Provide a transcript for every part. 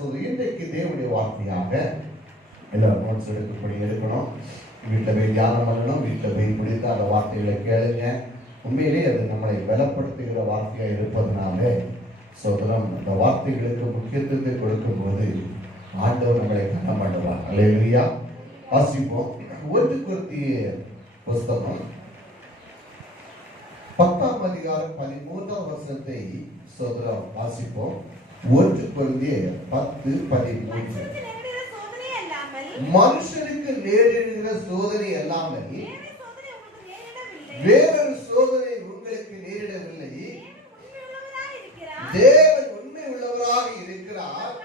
இன்றைக்கு தேவனுடைய வார்த்தையாக எல்லாரும் நோட்ஸ் எடுக்கணும். வீட்டில் போய் தியானம் பண்ணணும். வீட்டில் போய் பிடித்த அந்த வார்த்தைகளை கேளுங்க. உண்மையிலேயே அது நம்மளை பலப்படுத்துகிற வார்த்தையாக இருப்பதனால சோதரம் அந்த வார்த்தைகளுக்கு முக்கியத்துவத்தை கொடுக்கும் போது ஆண்டவர் நம்மளை கண்ண மாட்டுவார். அல்லேலூயா. வாசிப்போம். 1 கொரிந்தியர் புஸ்தகம் 10ஆம் அதிகாரம் 13ஆம் வசனத்தை சோதரம் வாசிப்போம். 1 கொரிந்தியர் 10:13. மனுஷனுக்கு நேரிடுகிற சோதனை அல்லாமல் வேறொரு சோதனை உங்களுக்கு நேரிடவில்லை. தேவன் உண்மை உள்ளவராக இருக்கிறார்.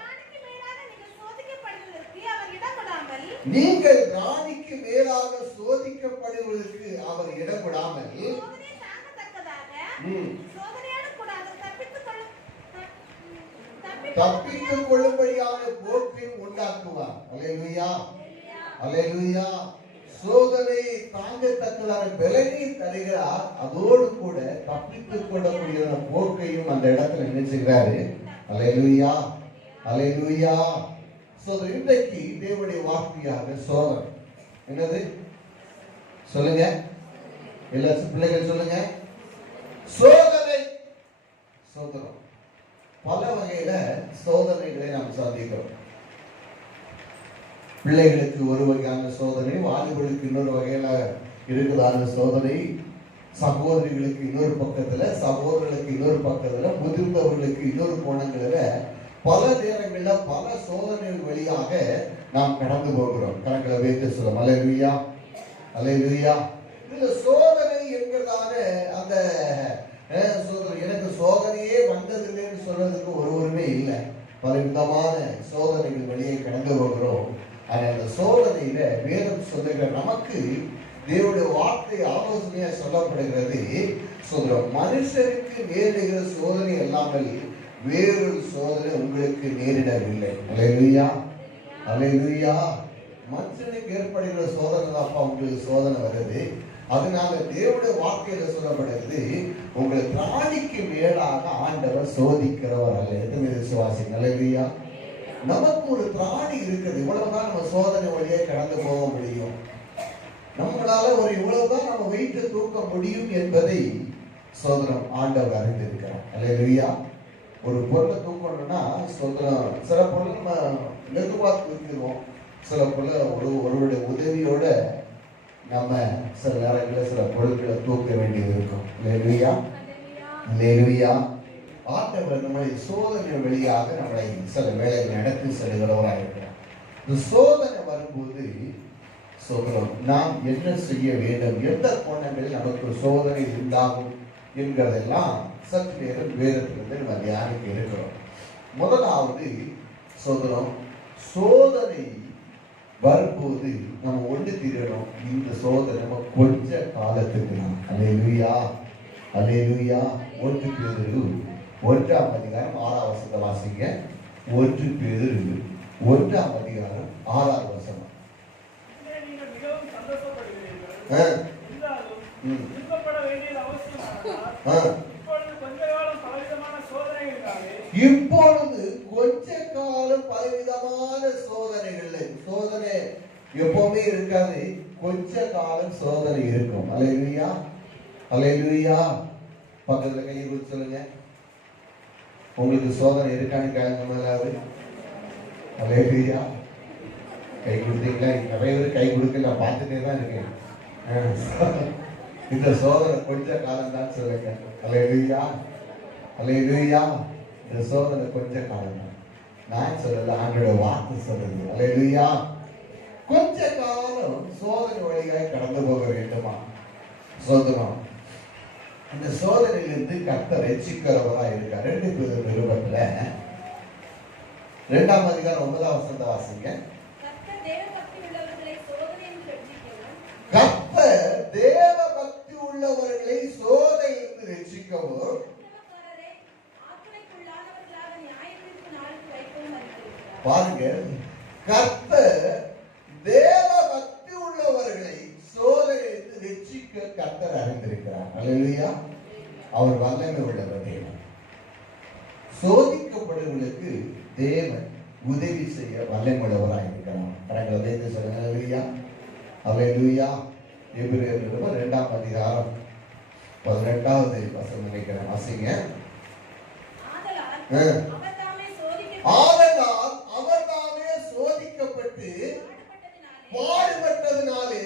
நீங்கள் ராணிக்கு மேலாக சோதிக்கப்படுவதற்கு அவர் இடப்படாமல் தப்பித்துக் கொள்ளும்படியான போக்கை உண்டாக்குவார். அல்லேலூயா, அல்லேலூயா. சோதனை தாங்கத்தக்கதான பலனை தருகிறார். அதோடு கூட தப்பித்துக் கொள்ளக்கூடிய போக்கையும் அந்த இடத்துல நினைச்சுக்கிறாரு. அல்லேலூயா, அல்லேலூயா. இன்றைக்கு தேவனுடைய வார்த்தையாக சோதனை என்னது சொல்லுங்க, எல்லா பிள்ளைகள் சொல்லுங்க. சோதனை, சோதனை பல வகையில சோதனைகளை நாம் சந்திக்கிறோம். பிள்ளைகளுக்கு ஒரு வகையான சோதனை, வாலிபர்களுக்கு இன்னொரு வகையில இருக்குதான சோதனை, சகோதரிகளுக்கு இன்னொரு பக்கத்துல, சகோதரர்களுக்கு இன்னொரு பக்கத்துல, முதிர்ந்தவர்களுக்கு இன்னொரு கோணங்களில பல நேரங்கள்ல பல சோதனைகள் வழியாக நாம் கடந்து போகிறோம். கணக்கில் வைத்து சொல்லும். அல்லேலூயா, அல்லேலூயா. இந்த சோதனை என்கிறதான அந்த சோதனை, எனக்கு சோதனையே வந்ததில்லைன்னு சொல்றதுக்கு ஒருவருமே இல்லை. பல விதமான சோதனைகள் வழியை கடந்து போகிறோம். அந்த சோதனையில வேதம் சொல்லுகிற நமக்கு தேவனுடைய வார்த்தை ஆலோசனையா சொல்லப்படுகிறது. சொல்றோம், மனுஷருக்கு நேரிடுகிற சோதனை அல்லாமல் வேறொரு சோதனை உங்களுக்கு நேரிடவில்லை. அல்லேலூயா, அல்லேலூயா. மனுஷனுக்கு ஏற்படுகிற சோதனை தான்ப்பா உங்களுக்கு சோதனை வருது. அதனால தேவனுடைய வார்த்தையில சொல்லப்படுகிறது, உங்களை பிராணிக்கு மேலாக ஆண்டவர் சோதிக்கிறவர் அல்ல. எத்தனை விசுவாசிங்க? அல்லேலூயா. நமக்கு ஒரு பிராணி இருக்குது. இவ்வளவுதான் நம்ம சோதனை வழியே கடந்து போக முடியும். நம்மளால ஒரு இவ்வளவுதான் நம்ம வெயிட்டு தூக்க முடியும் என்பதை சோதனம் ஆண்டவர் அறிந்திருக்கிறார். அல்லேலூயா. ஒரு பொருளை தூக்கணும்னா சோதனம், சில பொருளை நம்ம லெகுவா தூக்கிடுவோம். சில பொருளை ஒருவருடைய உதவியோட நம்ம சில நேரங்களில் சில பொருட்களை தூக்க வேண்டியது இருக்கும். அல்லேலூயா, அல்லேலூயா. ஆண்டவர் நம்மளை சோதனை வழியாக நம்மளை சில வேலைகள் நடத்தி செல்கிறவராக இருக்கிறார். இந்த சோதனை வரும்போது சொல்றோம், நாம் என்ன செய்ய வேண்டும், எந்த கோணங்களில் நமக்கு சோதனை உண்டாகும் என்கிறதெல்லாம் சற்று நேரம் வேதத்திலிருந்து நம்ம தியானிக்க இருக்கிறோம். முதலாவது சொல்றோம், சோதனை வரும்போது நம்ம ஒன்று தீரணும். இந்த சோதனை நம்ம கொஞ்ச காலத்துக்கு தான். அல்லேலூயா, அல்லேலூயா. 1 பேதுரு 1ஆம் அதிகாரம் 6ஆம் வசனத்தை வாசிங்க. 1 பேதுரு 1ஆம் அதிகாரம் 6ஆம் வசனம். இப்பொழுது கொஞ்ச காலம் பலவிதமான சோதனைகள். சோதனை எப்பவுமே இருக்காது, கொஞ்ச காலம் சோதனை இருக்கும். அல்லேலூயா, அல்லேலூயா. பக்கத்துல கையை கொடுத்து சொல்லுங்க, உங்களுக்கு சோதனை இருக்கான்னு கேளுங்க. மேலாவது அல்லேலூயா. கை கொடுத்தீங்களா? நிறைய பேர் கை கொடுக்க நான் பார்த்துட்டே தான் இருக்கேன். இந்த சோதனை கொஞ்ச காலம் தான் சொல்லுங்க. அல்லேலூயா, அல்லேலூயா. இந்த சோதனை கொஞ்ச காலம் தான். நான் சொல்லல, ஆண்டோட வார்த்தை சொல்லுது. அல்லேலூயா. கொஞ்ச காலம் சோதனை வழியாக கடந்து போக வேண்டுமா? சோதனை, இந்த சோதனையிலிருந்து கர்த்தர் ரட்சிக்கிறவராக இருக்கார். 2 பேதுரு நிருபத்துல 2ஆம் அதிகாரம் 9ஆம் வசனத்தை வாசிங்க. கர்த்தர் தேவ பக்தி உள்ளவர்களை சோதனையிலிருந்து ரட்சிக்கவும் பாருங்க, கர்த்தர் தேவ பக்தி உள்ளவர்களை சோதனையிலிருந்து ரட்சிக்க கர்த்தர் அறிந்திருக்கிறார். அல்லேலூயா. அவர் வல்லமை உள்ளவர் தேவன். சோதிக்கப்படுவதற்கு தேவன் உதவி செய்ய வல்லமையுள்ளவராய் இருக்கிறார். கரங்களை வைத்து சொல்லுங்க அல்லேலூயா, அல்லேலூயா. எபிரேயர் 2ஆம் அதிகாரம் 18வது வசனம் நினைக்கிறேன், வாசிங்க. ஆதலால் அவர் தாமே சோதிக்கப்பட்டு பாடுபட்டதினாலே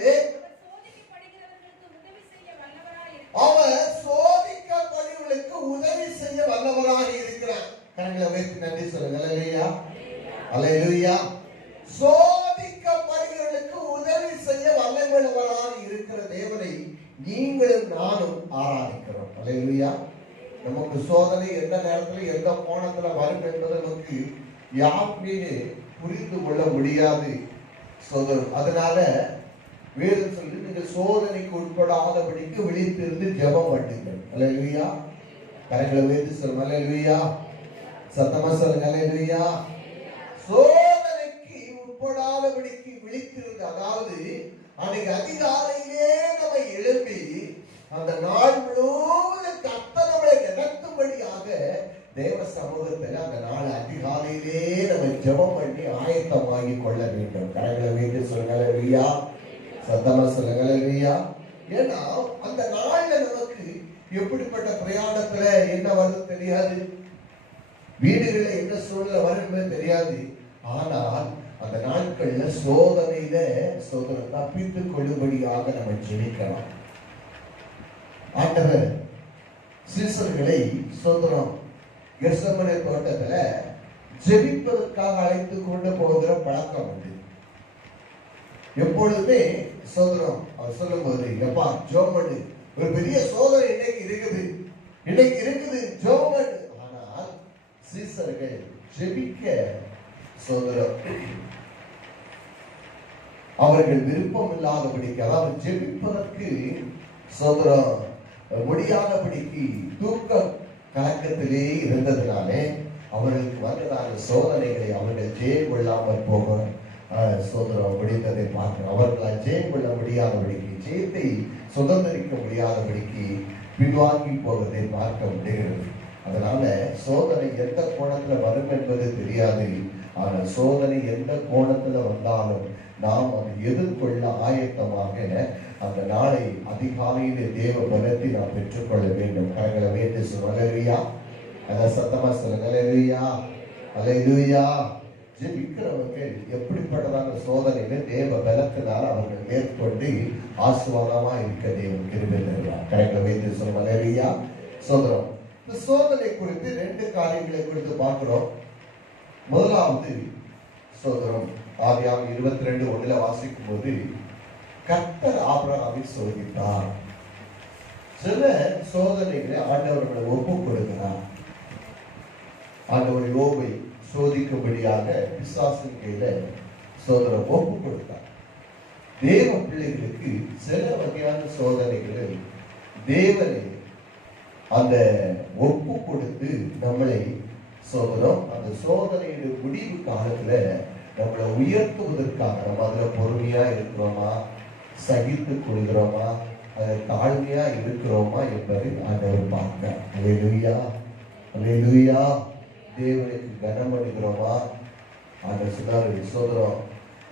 அவர் சோதிக்கப்படுவர்களுக்கு உதவி செய்ய வல்லவராக இருக்கிறார். கரங்களை வைத்து நன்றி சொல்லுங்க அல்லேலூயா, அல்லேலூயா. சோதிக்கப்படுவர்களுக்கு உதவி செய்ய வல்லமையுள்ளவராக இருக்கிற தேவனை நீங்களும் நானும் ஆராதிக்கிறோம். அல்லேலூயா. நமக்கு சோதனை எந்த நேரத்தில் எந்த கோணத்துல வரும் என்பது நமக்கு யாருமே புரிந்து கொள்ள முடியாது சோதரம். அதனால வேதம் சொல்லி நீங்கள் சோதனைக்கு உட்படாதபடிக்கு விழித்திருந்து ஜெபம் பண்ணுங்கள். அல்லேலூயா. கரங்களை வைத்து சொல்லுங்க அல்லேலூயா, சத்தமா சொல்லுங்க அல்லேலூயா. சோதனைக்கு உட்படாதபடிக்கு விழித்திருந்து, அதாவது அன்னைக்கு அதிகாலையிலே நம்ம எழுப்பி அந்த நாள் முழுவதும் கர்த்தர் நம்மளை நடத்தும்படியாக தேவ சமூகத்தில் அந்த நாள் அதிகாலையிலே நம்ம ஜெபம் பண்ணி ஆயத்தமாகி கொள்ள வேண்டும். கரங்களை வைத்து சொல்லுங்க அல்லேலூயா, சத்தமா சொல்லுங்க அல்லேலூயா. ஏன்னா அந்த நாள்ல நமக்கு எப்படிப்பட்ட பிரயாணத்துல என்ன வருது தெரியாது, வீடுகளில் என்ன சூழ்நிலை வரும் தெரியாது. ஆனால் அந்த நாட்கள்ல சோதனையில தப்பித்துக் கொள்ளும்படியாக நம்ம ஜெபிக்கலாம். ஆண்டவர் சீசர்களை சோதனம் கெத்செமனே தோட்டத்துல ஜெபிப்பதற்காக அழைத்து கொண்டு போகிற பழக்கம் உண்டு. எப்பொழுதுமே சோதனம் அவர் சொல்லும் போது, எப்பா ஜோமனு, ஒரு பெரிய சோதனை இன்னைக்கு இருக்குது ஜோமனு. ஆனால் சீசர்கள் ஜெபிக்க சோதரம் அவர்கள் விருப்பம் இல்லாதபடிக்கு, அதாவது ஜெபிப்பதற்கு சோதரம் முடியாதபடிக்கு தூக்கம் கலக்கத்திலே இருந்ததினாலே அவர்களுக்கு வந்ததான சோதனைகளை அவர்கள் ஜெயம் கொள்ளாமல் போக சோதரம் முடிந்ததை பார்க்கிறோம். அவர்களால் ஜெயம் கொள்ள முடியாதபடிக்கு, ஜெயத்தை சுதந்திரிக்க முடியாதபடிக்கு பின்வாங்கி போவதை பார்க்க முடிகிறது. அதனால சோதனை எந்த கோணத்துல வரும் என்பது தெரியாது. ஆனால் சோதனை எந்த கோணத்துல வந்தாலும் நாம் அதை எதிர்கொள்ள ஆயத்தமாக அந்த நாளை அதிகாலையிலே தேவ பலத்தை நாம் பெற்றுக்கொள்ள வேண்டும். கரங்களை வைத்து சொல்லுங்க அல்லேலூயா, அத சத்தமா சொல்லுங்க அல்லேலூயா, அல்லேலூயா. ஜெபிக்கிறவர்கள் எப்படிப்பட்டதான சோதனையில தேவ பலத்தினால் அவர்கள் மேற்கொண்டு ஆசீர்வாதமா இருக்க தேவன் கிருபை தருவார். கரங்களை வைத்து சொல்லுங்க அல்லேலூயா. சோதரம் இந்த சோதனை குறித்து 2 காரியங்களை குறித்து பார்க்கிறோம். முதலாவது சோதரம் ஆதியாகமம் 22:1 வாசிக்கும் போது கர்த்தர் ஆபிரகாமை சோதித்தார். சில சோதனைகளை ஆண்டவர்களை ஒப்பு கொடுக்கிறார். ஆண்டவர் யோபை சோதிக்கும்படியாக பிசாசின் கையில சோதரம் ஒப்பு கொடுத்தார். தேவ பிள்ளைகளுக்கு சில வகையான சோதனைகளை தேவனை அந்த ஒப்பு கொடுத்து நம்மளை சோதனம் அந்த சோதனையுடைய முடிவு காலத்துல நம்மளை உயர்த்துவதற்காக நம்ம அதுல பொறுமையா இருக்கிறோமா, சகித்துக் கொள்கிறோமா, தாழ்மையா இருக்கிறோமா என்பதை ஆண்டவர் பார்க்க. அல்லேலூயா, அல்லேலூயா. தேவனுக்கு கனம் அளிக்கிறோமா? ஆண்டவர் சொன்னாரு, சோதரம்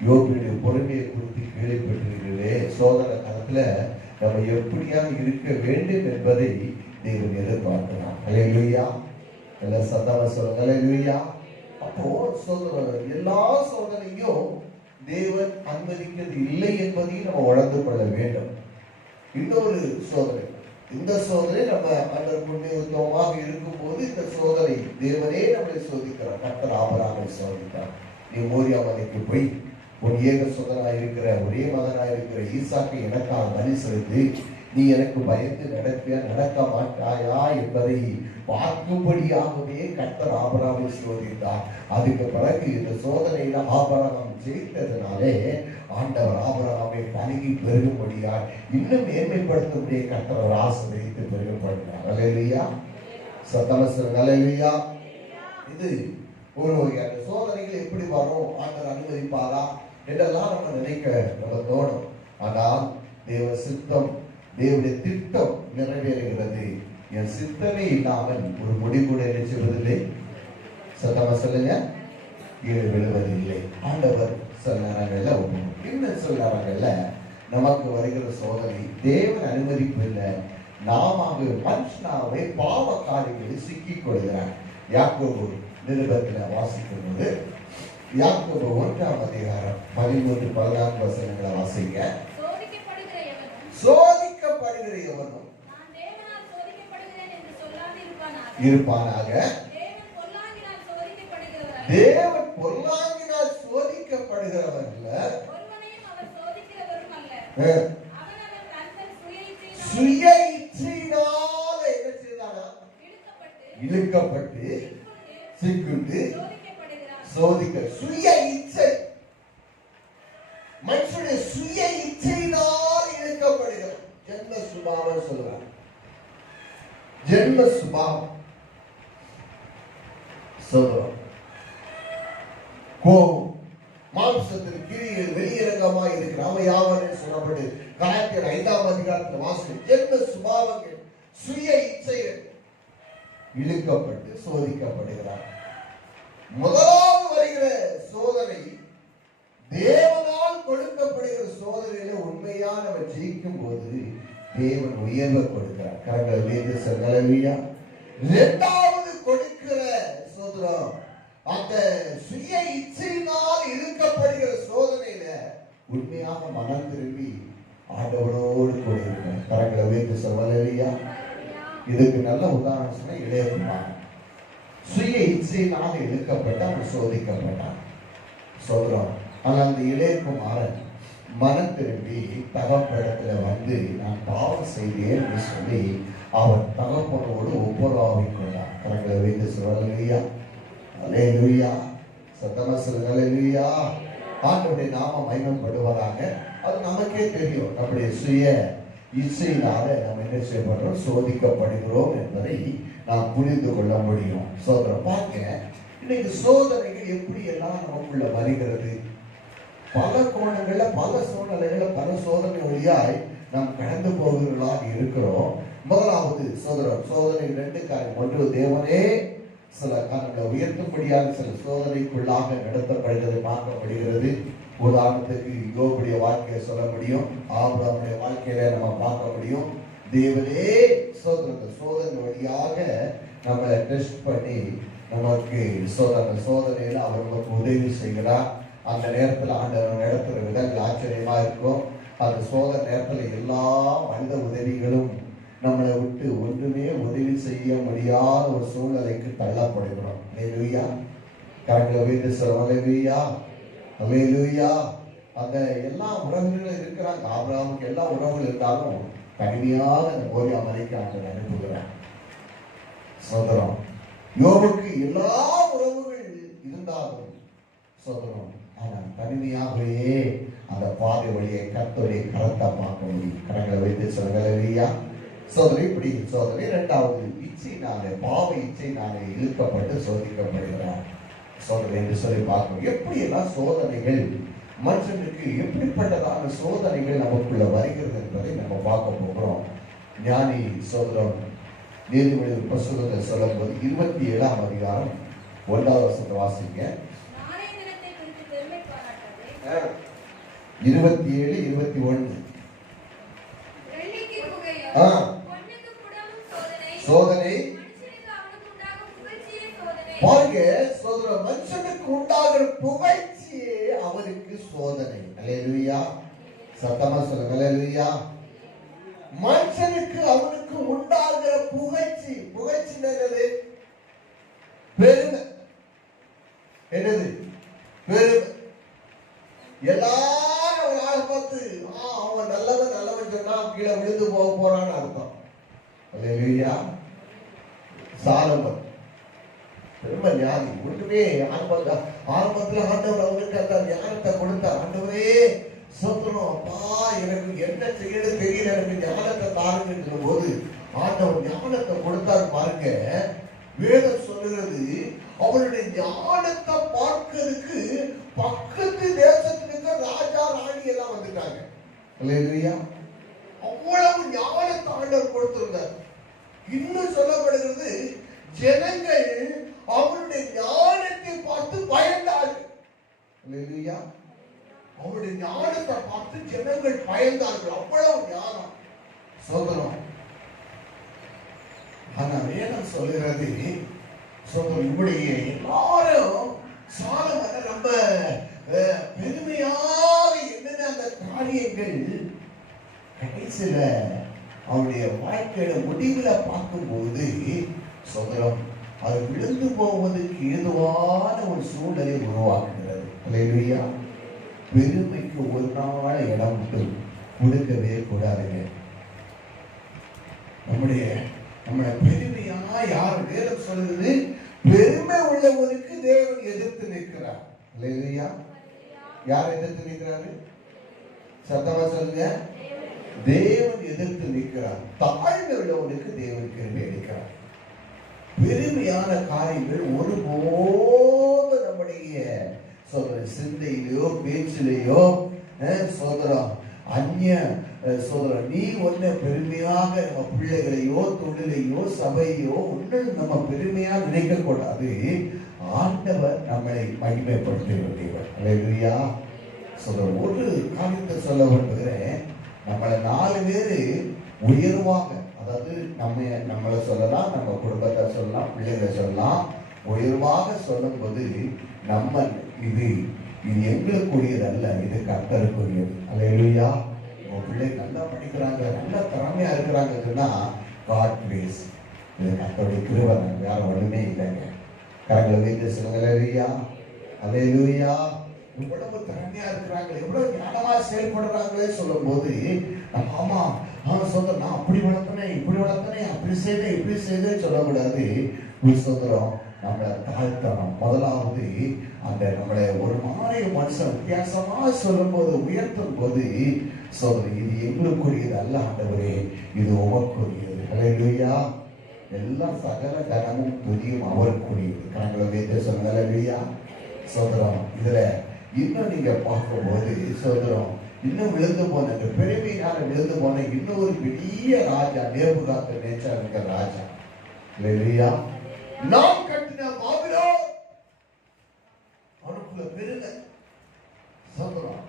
யோபுடைய பொறுமையை குறித்து கேள்விப்பட்டிருக்கிறே, சோதனை காலத்துல நம்ம எப்படியா இருக்க வேண்டும் என்பதை தேவன் எதிர்பார்க்கிறார். அல்லேலூயா, எல்லா சத்தமா சொல்லுங்க அல்லேலூயா. அப்போ சோதனை, எல்லா சோதனையும் தேவன் அனுமதிக்கிறது இல்லை என்பதையும் நம்ம உணர்ந்து கொள்ள வேண்டும். இன்னொரு சோதனை, இந்த சோதனை நம்ம ஆண்டவர் முன்னிறுத்தமாக இருக்கும் போது இந்த சோதனை தேவனே நம்மளை சோதிக்கிறார். கர்த்தர் ஆபிரகாமை சோதித்தார். நீ மோரியா மலைக்கு போய் உன் ஏக சோதனாக இருக்கிற ஒரே மகனாக இருக்கிற ஈசாக்கை எனக்காக பலி செலுத்தி நீ எனக்கு பயந்து நடக்க மாட்டாயா என்பதை பார்க்கும்படியாகவே கர்த்தர் ஆபிரகாமை சோதித்தார். அதுக்கு பிறகு இந்த சோதனையில ஆபிரகாம் ஜெயித்ததுனாலே ஆண்டவர் ஆபிரகாமை பழகி பெருகும்படியார் இன்னும் மேன்மைப்படுத்தக்கூடிய கர்த்தர் ஆசீர்வதித்து பெருகப்படுகிறார். அல்லேலூயா, சத்தமா சொல்லுங்க அல்லேலூயா. இது ஒரு வகையான சோதனைகள் எப்படி வரும், ஆண்டவர் அனுமதிப்பாரா என்றெல்லாம் நம்ம நினைக்க நம்ம தோணும். ஆனால் தேவ சித்தம், தேவனுடைய திட்டம் நிறைவேறுகிறது. என் சித்தமே இல்லாமல் ஒரு முடிவுடைய செய்வதில்லை. சத்தமா சொல்லுங்க, விழுவதில்லை. ஆண்டவர் சில நேரங்கள்ல இன்னும் சில நேரங்கள்ல நமக்கு வருகிற சோதனை தேவன் அனுமதிப்பு இல்லை, நாம மனுஷனாவே பாவ காரியங்களில் சிக்கிக் கொள்கிறார். யாக்கோபு நிருபத்தில் வாசிக்கும் போது யாக்கோபு 1ஆம் அதிகாரம் 13-14 வசனங்களை வாசிங்க. சோதிக்கப்படுகிற எவனும் இருப்பானாக, தேவன் பொல்லாங்கினால் சோதிக்கப்படுகிறவன் அல்ல, சுய இச்சையினால என்ன செய்தானா? இழுக்கப்பட்டு சிக்குண்டு சோதிக்க. சுய இச்சை, மனுஷனுடைய சுய இச்சையினால் இழுக்கப்படுகிறார். ஜென்ம சுபாவம் சொல்றார். ஜென்ம சுபாவம் சொல்றோம். கோபம், மாம்சத்தின் கிரியில் வெளியரங்கமாய் இருக்கிற அவையாவன்னு சொல்லப்பட்டு கலாத்தியர் 5ஆம் அதிகாரத்தில் வாசல். ஜென்ம சுபாவங்கள், சுய இச்சைகள் இழுக்கப்பட்டு சோதிக்கப்படுகிறார். முதலாவது வருகிற சோதனை தேவனால் கொடுக்கப்படுகிற சோதனையில உண்மையான அவர் ஜெயிக்கும் போது தேவன் உயர்வை கொடுக்கிறார். கரங்களை வேறு சங்கலவியா. இரண்டாவது கொடுக்கிற சோதனம் அந்த சுய இச்சையினால் இழுக்கப்படுகிற சோதனையில உண்மையாக மனம் திரும்பி ஆண்டவரோடு கூட இருக்கிறார். கரங்களை வேறு சங்கலவியா. இதுக்கு நல்ல உதாரணம் சொன்னா இளையகுமாரன் சுய இச்சையினால இழுக்கப்பட்ட அவன் சோதிக்கப்பட்டான். சோதரம். ஆனால் அந்த இளையகுமாரன் மனம் திரும்பி தகப்படத்துல வந்து நான் பாவம் செய்தேன் என்று சொல்லி அவன் தகப்பனோடு ஒப்புரவாகிக் கொண்டான். கரங்களை வைத்து சொல்லலையா? அல்லேலூயா. சத்தமா சொல்லுங்க அல்லேலூயா. ஆண்டவருடைய நாம மகிமைப்படுவதாக. அது நமக்கே தெரியும், நம்முடைய சுய இச்சையினால நம்ம என்ன செய்யப்படுறோம்? சோதிக்கப்படுகிறோம் என்பதை நாம் புரிந்து கொள்ள முடியும். சோதனை பார்க்க இன்னைக்கு சோதனைகள் எப்படி எல்லாம் நமக்குள்ள வருகிறது. பல கோணங்கள்ல, பல சூழ்நிலைகள்ல, பல சோதனை வழியாய் நாம் கடந்து போகிறவர்களாக இருக்கிறோம். முதலாவது சோதனை 2 காரியம். ஒன்று, தேவனே சில காரணங்களை உயர்த்தும்படியாக சில சோதனைக்குள்ளாக நடத்தப்படுகிறதை பார்க்கப்படுகிறது. உதாரணத்துக்கு யோபுடைய வாழ்க்கையை சொல்ல முடியும், ஆபிரகாமுடைய வாழ்க்கையில நம்ம பார்க்க முடியும். தேவனே சோதனை வழியாக நம்மளை டெஸ்ட் பண்ணி நமக்கு சோதனையில அவர் நமக்கு உதவி செய்கிறார். அந்த நேரத்தில் ஆண்டவர் நடத்துகிற விதங்கள் ஆச்சரியமா இருக்கும். அந்த சோதனை நேரத்தில் எல்லா மனித உதவிகளும் நம்மளை விட்டு ஒன்றுமே உதவி செய்ய முடியாத ஒரு சூழ்நிலைக்கு தள்ளப்படுகிறோம். அல்லேலூயா. கரங்களை வைத்து சொல்லுங்க அல்லேலூயா. அல்லேலூயா. அந்த எல்லா உறவுகளும் இருக்கிறாங்க. ஆபிரகாமுக்கு எல்லா உறவுகள் இருந்தாலும் தனிமையாக அந்த மோரியா மலைக்கு ஆண்டவர் அனுப்புகிறார். சோதரம். யோபுக்கு எல்லா உறவுகள் இருந்தாலும் சோதரம், ஆனால் தனிமையாகவே அந்த பாதை வழியை கர்த்தருடைய கரத்தை பார்க்க முடியும். கரங்களை வைத்து சொல்லுங்க. சோதனை இப்படி சோதனை. இரண்டாவது, இச்சையினாலே, பாவ இச்சையினாலே இழுக்கப்பட்டு சோதிக்கப்படுகிறார். சோதனை என்று சொல்லி பார்க்கணும். எப்படி எல்லாம் சோதனைகள் மனுஷனுக்கு எப்படிப்பட்டதான சோதனைகள் நமக்குள்ள வருகிறது என்பதை நம்ம பார்க்க போகிறோம். ஞானி சோதரம் நீதிமொழிகள் புத்தகத்தை சொல்லும் போது 27ஆம் அதிகாரம் 1வது வசனத்தை வாசிங்க. 27, 21. சோதனை பாருங்க. சோதனை மனுஷனுக்கு உண்டாகிற புகழ்ச்சியே அவருக்கு சோதனை. அல்லேலூயா. சத்தமா சொல்லுங்க அல்லேலூயா. மனுஷனுக்கு அவனுக்கு உண்டாகிற புகழ்ச்சி. புகழ்ச்சி என்னது? பெருமை. என்னது? பெருமை. எல்லாரும் ஒரு ஆள் பார்த்து அவன் நல்லவன் சொன்னா கீழே விழுந்து போக போறான்னு அர்த்தம். அல்லேலூயா. சாலமன் பெருமை ஞானி. ஒன்றுமே ஆரம்பத்துல ஆண்டவர் அவருக்கு அந்த ஞானத்தை கொடுத்தார். ஆண்டவரே சொல்றோம், அப்பா எனக்கு என்ன செய்யணும் தெரியல, எனக்கு ஞானத்தை தாருங்க போது ஆண்டவர் ஞானத்தை கொடுத்தாரு. பாருங்க, வேதம் சொல்லுகிறது அவருடைய ஞானத்தை பார்க்கிறதுக்கு பக்கத்து தேசத்துக்கு ராஜா ராணி எல்லாம் வந்துட்டாங்க. அல்லேலூயா. அவ்வளவு ஞானத்தை ஆண்டவர் கொடுத்திருந்தார். இன்னும் சொல்லப்படுகிறது, ஜனங்கள் அவருடைய ஞானத்தை பார்த்து பயந்தார்கள். அல்லேலூயா. அவருடைய ஞானத்தை பார்த்து ஜனங்கள் பயந்தார்கள். அவ்வளவு ஞானம். சோதரம். ஆனா வேதம் சொல்லுகிறது, சோதரம் இப்படியே எல்லாரும் சாலமோனை ரொம்ப பெருமையாக என்னென்ன அந்த காரியங்கள் கடைசியில அவருடைய வாழ்க்கையில முடிவுல பார்க்கும்போது சோதரம் அது விழுந்து போவதற்கு ஏதுவான ஒரு சூழ்நிலை உருவாக்குகிறது. அல்லேலூயா. பெருமைக்கு ஒரு நாள் இடம் விட்டு கொடுக்கவே கூடாதுங்க. நம்முடைய பெருமையா யார் வேதம் சொல்லுது, பெருமை உள்ளவனுக்கு தேவன் எதிர்த்து நிற்கிறார். அல்லேலூயா. யார் எதிர்த்து நிற்கிறாரு? சத்தமா சொல்லுங்க. தேவன் எதிர்த்து நிற்கிறார். தாழ்மை உள்ளவனுக்கு தேவன் கிருபை அளிக்கிறார். பெருமையான காரியங்கள் ஒருபோது நம்முடைய சிந்தையிலையோ பேச்சிலேயோ சோதரம் அந்நிய சோதரம் நீ ஒன்ன பெருமையாக நம்ம பிள்ளைகளையோ தொழிலையோ சபையோ ஒன்றும் நம்ம பெருமையாக நினைக்க கூடாது. ஆண்டவர் நம்மளை மகிமைப்படுத்துகிறவர். அல்லேலூயா. சொல்ற ஒரு காரியத்தை சொல்ல விரும்புகிறேன். நம்மளை 4 பேரு உயர்வாக, அதாவது நம்மளை சொல்லலாம், நம்ம குடும்பத்தை சொல்லலாம், பிள்ளைகளை சொல்லலாம். உயர்வாக சொல்லும் போது நம்ம இது எங்களுக்குரியது அல்ல, இது கர்த்தருக்குரியது. அல்லேலூயா. உங்க பிள்ளை நல்லா படிக்கிறாங்க, நல்லா திறமையா இருக்கிறாங்கன்னா காட் கிரேஸ், இது கர்த்தருடைய கிருபை, வேற ஒண்ணுமே இல்லைங்க. கரங்களை வைத்து சொல்லுங்க. அல்லேலூயா. அல்லேலூயா. இவ்வளவு திறமையா இருக்கிறாங்க, எவ்வளவு ஞானமா செயல்படுறாங்களே சொல்லும் போது ஆமா சொல்ற நான் அப்படி வளர்த்தனேன், இப்படி வளர்த்தனேன், அப்படி செய்தேன், இப்படி செய்தேன் சொல்லக்கூடாது. சொல்றோம் நம்மளை தாழ்த்தணும். முதலாவது அந்த நம்மளை ஒரு மாதிரி மனுஷன் வித்தியாசமா சொல்லும் போது, உயர்த்தும் போது சொல்றது இது எங்களுக்குரியது அல்ல ஆண்டவரே, இது உமக்குரியது. அல்லேலூயா. எல்லாம் சகல கனமும் துதியும் அவருக்குரியது. கரங்களை வைத்து சொல்லுங்க. அல்லேலூயா. சோதரம் இதுல இன்னும் நீங்க பார்க்கும்போது சோதரம் இன்னும் விழுந்து போன இந்த பெருமையான விழுந்து போன இன்னொரு பெரிய ராஜா நேபுகாத்நேச்சார் என்கிற ராஜா. அல்லேலூயா. நாம் கட்டின பாபிலோன் அவனுக்குள்ள பெருமை. சோதரம்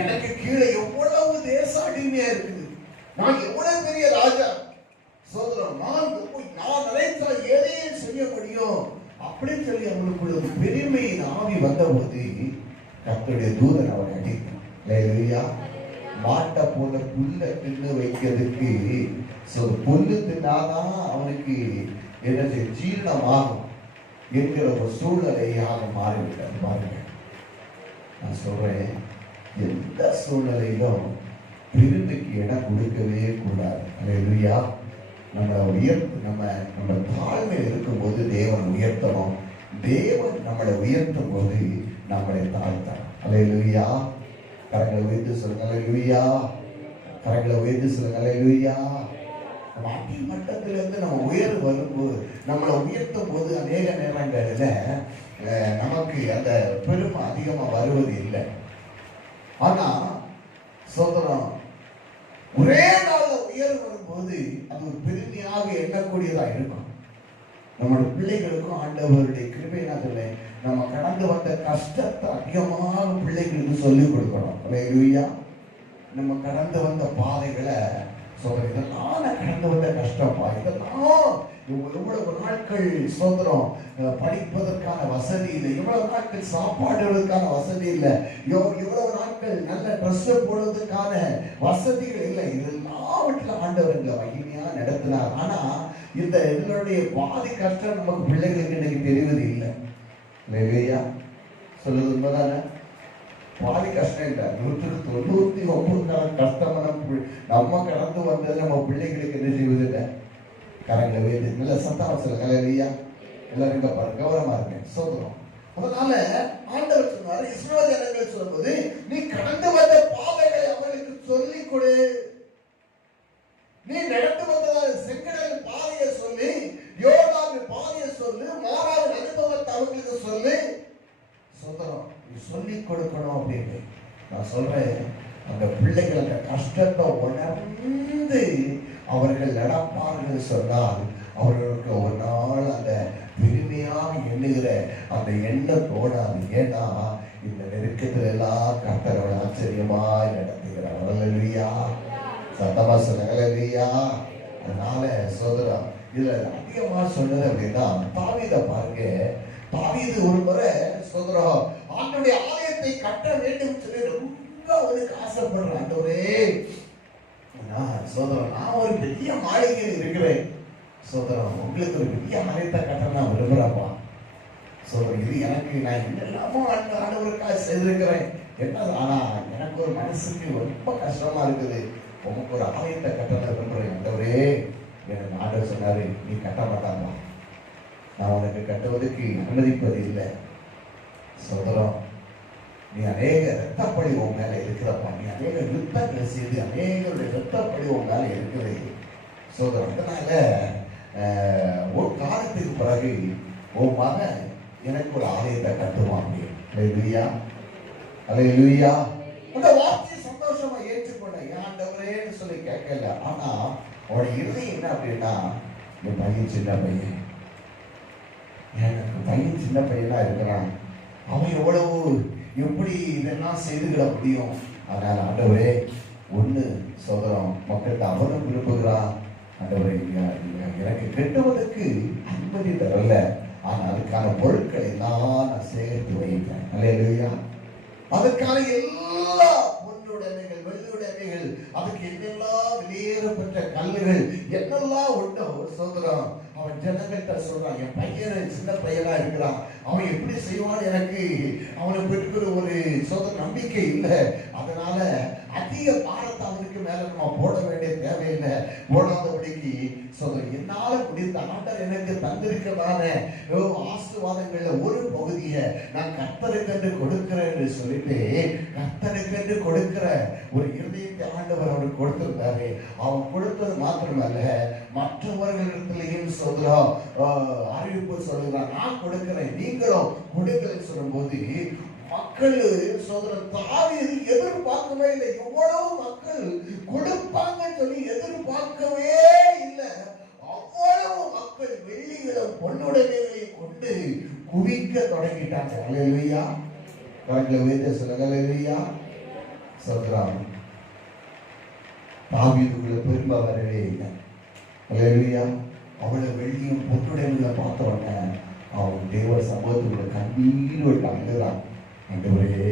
எனக்கு கீழே எவ்வளவு தேச அடிமையா இருக்குது, நான் எவ்வளவு பெரிய ராஜா. சோதரம் நான் நினைத்தால் எதையும் செய்ய முடியும் அப்படின்னு சொல்லி அவனுக்குள்ள பெருமையின் ஆவி வந்தபோது கர்த்தருடைய தூதன் அவனை அடித்தான். அல்லேலூயா. மாட்டை போல புல்ல தின்னு வைக்கிறதுக்கு புல்லு தின்னாதான் அவனுக்கு என்னது ஜீரணமாகும் என்கிற ஒரு சூழ்நிலையாக மாறிவிட்டார். பாருங்க, நான் சொல்றேன், எந்த சூழ்நிலையிலும் பெருமைக்கு இடம் கொடுக்கவே கூடாது. அல்லேலூயா. நம்ம தாழ்மையில் இருக்கும்போது தேவன் உயர்த்தணும். தேவன் நம்மளை உயர்த்தும் போது நம்மளை தாழ்த்தணும். அல்லேலூயா. கரங்களை உயர்த்து சொல்லுங்க. அல்லேலூயா. கரங்களை உயர்த்து சொல்லுங்க. அல்லேலூயா. நம்ம அடிமட்டத்திலிருந்து நம்ம உயர்வு வரும்போது, நம்மளை உயர்த்தும் போது அநேக நேரங்களில் நமக்கு அந்த பெருமை அதிகமா வருவது இல்லை. ஆனா சோதரம் ஒரே நாள்ல உயர்வு வரும்போது அது ஒரு பெருமையாக எண்ணக்கூடியதா இருக்கும். நம்முடைய பிள்ளைகளுக்கும் ஆண்டவருடைய கிருபையினால நம்ம கடந்து வந்த கஷ்டத்தை அதிகமாக பிள்ளைகளுக்கு சொல்லிக் கொடுக்கணும். அல்லேலூயா. நம்ம கடந்து வந்த பாதைகளை சொல்றேன், இதெல்லாம் கடந்து வந்த கஷ்டப்பா, இதெல்லாம் எவ்வளவு நாட்கள் சோதரம் படிப்பதற்கான வசதி இல்லை, எவ்வளவு நாட்கள் சாப்பாடுகளுக்கான வசதி இல்லை, எவ்வளவு நாட்கள் நல்ல ட்ரெஸ் போடுவதற்கான வசதிகள் இல்லை. இதெல்லாம் ஆண்டவர் எங்களை மகிமையா நடத்தினார். ஆனா இந்த எங்களுடைய பாதி கஷ்டம் நமக்கு பிள்ளைகளுக்கு இன்னைக்கு தெரிவது இல்லை. இல்லையா? சொல்லுது உண்மைதானே? பாதி கஷ்டம் இல்லை, 199 கஷ்டம் நம்ம கடந்து வந்தது நம்ம பிள்ளைகளுக்கு என்ன செய்வது இல்லை. கரங்களை வைத்து நல்ல சத்தம் சொல்லுங்க. இல்லையா? எல்லாரும் இங்க பாருங்க, கவனமா இருக்கேன். சொல்றோம். அதனால ஆண்டவர் சொன்னாரு, இஸ்ரவேல் ஜனங்கள் சொல்லும்போது நீ கடந்து வந்த பாதைகளை அவர்களுக்கு சொல்லிக் கொடு. நீ நடந்து வந்ததால் செங்கடல் பாதையை சொல்லி, யோர்தானின் பாதையை சொல்லு, மாறாவின் அனுபவத்தை அவர்களுக்கு சொல்லு. சொல்றோம், நீ சொல்லிக் கொடுக்கணும் அப்படின்னு நான் சொல்றேன். அந்த பிள்ளைகள் அந்த கஷ்டத்தை உணர்ந்து அவர்கள் நடப்பார்கள் சொன்னால் அவர்களுக்கு ஒரு நாள் அந்த பெருமையான பெருமையாக எண்ணுகிற அந்த எண்ணத்தோட அது. ஏன்னா இந்த நெருக்கத்துல எல்லாம் கர்த்தரோட ஆச்சரியமாய் நடத்துகிறார். அல்லேலூயா. சத்தமா சொல்லுங்க அல்லேலூயா. அதனால சோதரம் இதுல அதிகமா சொன்னது அப்படின்னா தாவீத பாருங்க. தாவீது ஒரு முறை சோதரம் ஆண்டவருடைய ஆலயத்தை கட்ட வேண்டும் சொல்லி ரொம்ப அவனுக்கு ஆசைப்படுற. ஆண்டவரே சோதரம் நான் ஒரு பெரிய மாளிகையில் இருக்கிறேன். சோதரம் உங்களுக்கு ஒரு பெரிய ஆலயத்தை கட்ட நான் விரும்புறப்பா. சோதரம் இது எனக்கு நான் என்னெல்லாமோ ஆண்டவருக்காக செய்திருக்கிறேன். என்ன ஆனா எனக்கு ஒரு மனசுக்கு ரொம்ப கஷ்டமா இருக்குது. உனக்கு ஒரு ஆலயத்தை கட்ட விரும்புறேன். ஆண்டவரே எனக்கு ஆண்டவர் சொன்னாரு, நீ கட்ட மாட்டாங்களா, நான் உனக்கு கட்டுவதற்கு அனுமதிப்பது இல்லை. சோதரம் நீ அநேக ரத்தப்படி உன் மேல இருக்கிறப்பா. நீ அநேக யுத்தங்களை செய்து அநேகருடைய ரத்தப்படி உன் மேல இருக்கிறது. சோதரம் அதனால ஒரு காலத்துக்கு பிறகு உன் மகன் எனக்கு ஒரு ஆலயத்தை கட்டுவான். அல்லேலூயா. அல்லேலூயா. அந்த வார்த்தையை சந்தோஷமா ஏற்றுக்கொண்ட. ஆண்டவரேன்னு சொல்லி கேட்கல. ஆனா அவனோட இருதயம் என்ன அப்படின்னா, என் பையன் சின்ன பையன், எனக்கு பையன் சின்ன பையனா இருக்கிறான், அவன் எவ்வளவு எப்படி இதெல்லாம் செய்துவிட முடியும். அதனால ஆண்டவரே ஒண்ணு சோதரம் மக்களுக்கு அவனும் விரும்புகிறான். ஆண்டவரே எனக்கு கெட்டுவதற்கு அனுமதி தரல, ஆனா அதுக்கான பொருட்களை எல்லாம் நான் சேகரித்து வைப்பேன். அல்லேலூயா. அதுக்கான எல்லா பொன்னுடைமைகள், வெள்ளுடைமைகள், அதுக்கு என்னெல்லாம் வெளியேறப்பட்ட கல்லுகள் என்னெல்லாம் உண்டோ சோதரம் அவன் ஜனங்கள்கிட்ட சொல்றான். என் பையன் சின்ன பையனா இருக்கிறான், அவன் எப்படி செய்வான், எனக்கு அவனை பெற்று ஒரு சோதர நம்பிக்கை இல்லை. அதனால அதிக பாரத்தை அவனுக்கு மேல நம்ம போட வேண்டிய தேவையில்லை. போடாதபடிக்கு சோதரன் என்னால முடிந்த ஆண்டவர் எனக்கு தந்திருக்கிறதான ஆசீர்வாதங்கள்ல ஒரு பகுதியை நான் கர்த்தருக்கென்று கொடுக்கிறேன் என்று சொல்லிட்டு கர்த்தருக்கென்று கொடுக்கிற ஒரு இருதயத்தை ஆண்டவர் அவனுக்கு கொடுத்திருந்தாரு. அவன் கொடுத்தது மாத்திரமல்ல, மற்றவர்களிடத்திலையும் சோதரம் அறிவிப்பு சொல்லுகிறான், நான் கொடுக்கிறேன் நீங்களும் கொடுக்கிறேன் சொல்லும் போது மக்கள் சோதரன் தாவீது எதிர்பார்க்கவே இல்லை. எவ்வளவு மக்கள் கொடுப்பாங்கன்னு சொல்லி எதிர்பார்க்கவே இல்லை. அவ்வளவு மக்கள் வெள்ளிகளும் பொன்னுடைமைகளையும் கொண்டு குவிக்க தொடங்கிட்டாங்க. அல்லேலூயா. கரெக்ட்ல வைத்து சொல்லுங்க. அல்லேலூயா. சோதரம் தாவீதுக்குள்ள பெருமை வரவே இல்லை. அல்லேலூயா. அவளை வெள்ளியும் பொன்னுடைமைகளை பார்த்தவங்க அவன் தேவ சமூகத்துக்குள்ள கண்ணீர் விட்டு அழுகிறான். ஆண்டவரே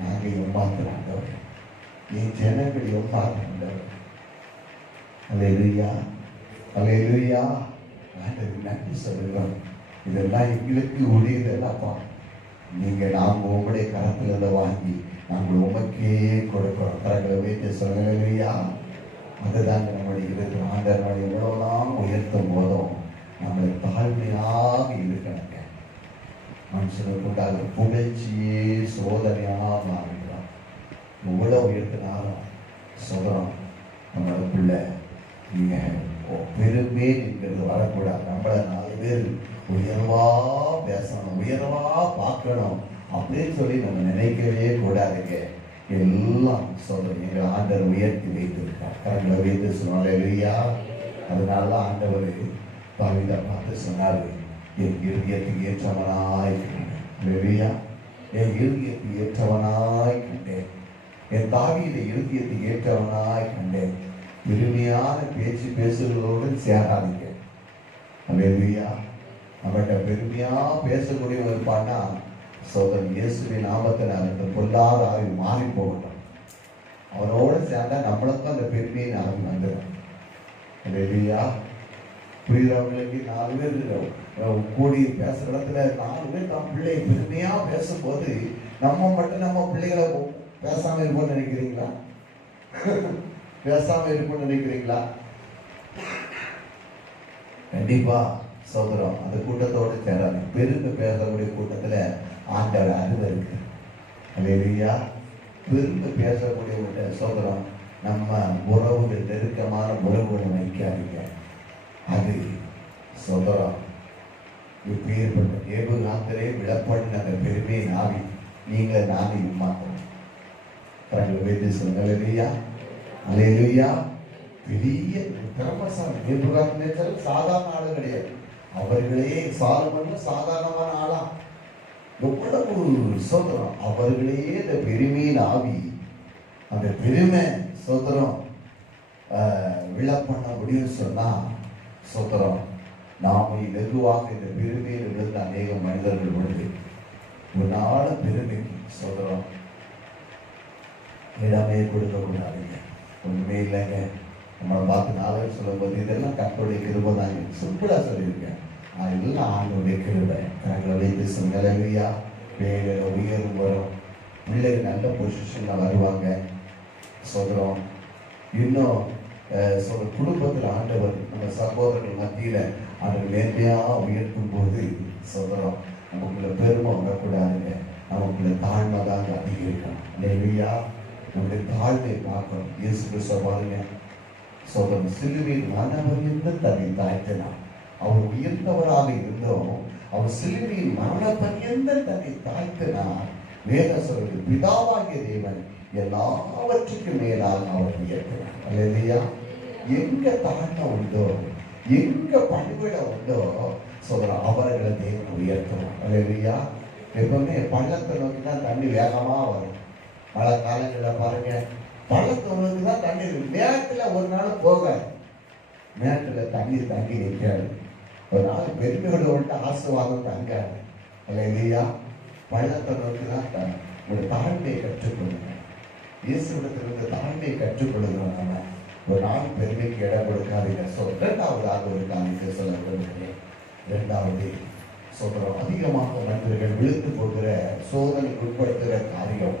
நாங்க ஏமாத்துறாங்க, என் ஜனங்கள் ஏமாத்துறாங்க. அல்லேலூயா. அல்லேலூயா. ஆண்டவர் நன்றி சொல்லுகிறோம். இதெல்லாம் எங்களுக்கு உடையதெல்லாம்ப்பா. நீங்க நாங்க உங்களுடைய கரத்துல இருந்து வாங்கி நாங்கள் உமக்கே கொடுக்கிறோம். கரங்களை வைத்து சொல்லுங்க. அல்லேலூயா. அதுதான் நம்முடைய இருக்கிற ஆண்டவரை எவ்வளவுதான் உயர்த்தும் போதும் நம்மளை தாழ்மையாக இருக்கணுங்க. மனுஷனுக்கு உண்டாகிற புகழ்ச்சியே சோதனையாக மாறுகிறான். எவ்வளவு உயர்த்தினாலும் சோதனம் நம்மளுக்குள்ள நீங்க பெருமே என்கிறது வரக்கூடாது. நம்மளை 4 பேர் உயர்வா பேசணும், உயர்வா பார்க்கணும் அப்படின்னு சொல்லி நம்ம நினைக்கவே கூடாதுங்க. எல்லாம் சொல்றேன் எங்கள் ஆண்டவர் உயர்த்தி வைத்திருக்கார். கரங்களை வைத்து சொன்னாலேயா. அதனாலதான் ஆண்டவர் தாவீதை பார்த்து சொன்னாரு, என் இருதயத்துக்கு ஏற்றவனாய் கண்டேன். என் இருதயத்துக்கு ஏற்றவனாய் கண்டேன். என் தாவீதை இருதயத்துக்கு ஏற்றவனாய் கண்டேன். பெருமையான பேச்சு பேசுகிறதோடு சேராதீங்க. அல்லேலூயா. அவன்கிட்ட பெருமையா பேசக்கூடியவன் இருப்பான்னா சோதரன் இயேசுவின் நாமத்தில் அந்த பொல்லாத ஆவி மாறி போகட்டும். அவனோட சேர்ந்தா நம்மளுக்கும் அந்த பெருமையின் ஆவி வந்துடும். அல்லேலூயா. புரிகிறவங்களுக்கு 4 பேர் கூடி பேசுற இடத்துல 4 பேர் நம்ம பிள்ளையை பெருமையா பேசும்போது நம்ம மட்டும் நம்ம பிள்ளைகளை பேசாம இருப்போம்னு நினைக்கிறீங்களா? பேசாம இருப்போம்னு நினைக்கிறீங்களா? கண்டிப்பா சோதரம் அந்த கூட்டத்தோடு சேராது. பெருமை பேசக்கூடிய கூட்டத்துல ஆண்டவர் அறிவு இருக்கு. அல்லேலூயா. பெருமை பேசக்கூடிய சோதரம் நம்ம உறவுகள் நெருக்கமான உறவுகளை வைக்காதீங்க. அது சோதரம் இப்பேற்பட்ட ஏபுகாத்திலே விடப்படின அந்த பெருமையை நாவி நீங்க நாவி மாற்றணும். கரங்களை வைத்து சொல்லுங்க. அல்லேலூயா. அல்லேலூயா. பெரிய திறமசாலி ஏபுகாத் சாதாரண ஆளு கிடையாது. அவர்களே சாலமன் சாதாரணமான ஆளா, எவ்வளவு சோதரம், அவர்களே இந்த பெருமையின் ஆவி, அந்த பெருமை சோதரம் விழப்பண்ண முடியும் சொன்னா சோதரம் நாம வெகுவாக இந்த பெருமையில் விழுந்த அநேக மனிதர்கள் உண்டு. ஒரு நாள பெருமைக்கு சோதரம் இடமே கொடுக்க கூடாதுங்க. ஒண்ணுமே இல்லைங்க. நம்மளை பார்த்து நாளைக்கு சொல்லும் போது இதெல்லாம் கர்த்தருடைய கிருபை தாங்க, சிம்பிளா சொல்லியிருக்கேன். இதெல்லாம் ஆண்டவருடைய கிருபை. கரங்களை வைத்து சொன்னலையா, வேலையில உயர்வு வரும், பிள்ளைகள் நல்ல பொசிஷன்ல வருவாங்க சோதரம். இன்னும் சொல்ற குடும்பத்தில் ஆண்டவர் நம்ம சகோதரர்கள் மத்தியில அவர்கள் நேர்மையா உயர்த்தும் போது சோதரம் நமக்குள்ள பெருமை வரக்கூடாதுங்க, நமக்குள்ள தாழ்மை தாங்க அதிகரிக்கணும். இல்லையா, நம்முடைய தாழ்மை பார்க்கணும். இயேசு கிறிஸ்துவ பாருங்க சோதரன் சிலுவையில் மரணபரியந்த தன்னை தாழ்த்தினார். அவர் உயர்ந்தவராக இருந்தோம், அவர் சிலுவையில் மரணபரியந்த தன்னை தாழ்த்தினார். வேத சொல்வது பிதாவாகிய தேவன் எல்லாவற்றுக்கும் மேலாக அவர் உயர்த்தினார். இல்லையா, எங்க தாழ்மை உண்டோ, எங்க பண்புகளை உண்டோ சொல்றோம் அவர்களை தேவன் உயர்த்தணும். இல்லையா, எப்பவுமே பள்ளத்தை நோக்கி தான் தண்ணி வேகமா வரும். மழை காலங்களில் பாருங்க, பள்ளத்தை நோக்கி தான் தண்ணி, மேட்டுல ஒரு நாள் போகாது, மேட்டுல தண்ணி தங்கி நிற்காது. ஒரு நாள் பெருமையோட விட்டு ஆசீர்வாதம் தங்காது. இல்லையா, பள்ளத்தை நோக்கி தான் ஒரு தாழ்மையை கற்றுக்கொள்ளுங்க. இயேசுவிடத்திலிருந்து தாழ்மையை கற்றுக்கொள்ளுகிறோம். நம்ம ஒரு நாள் பெருமைக்கு இடம் கொடுக்காதீங்க. இரண்டாவதாக ஒரு காரியத்தை சொல்ல விரும்புகிறேன். இரண்டாவது சொல்றோம், அதிகமாக மனிதர்கள் விழுந்து போகிற சோதனை உட்படுத்துகிற காரியம்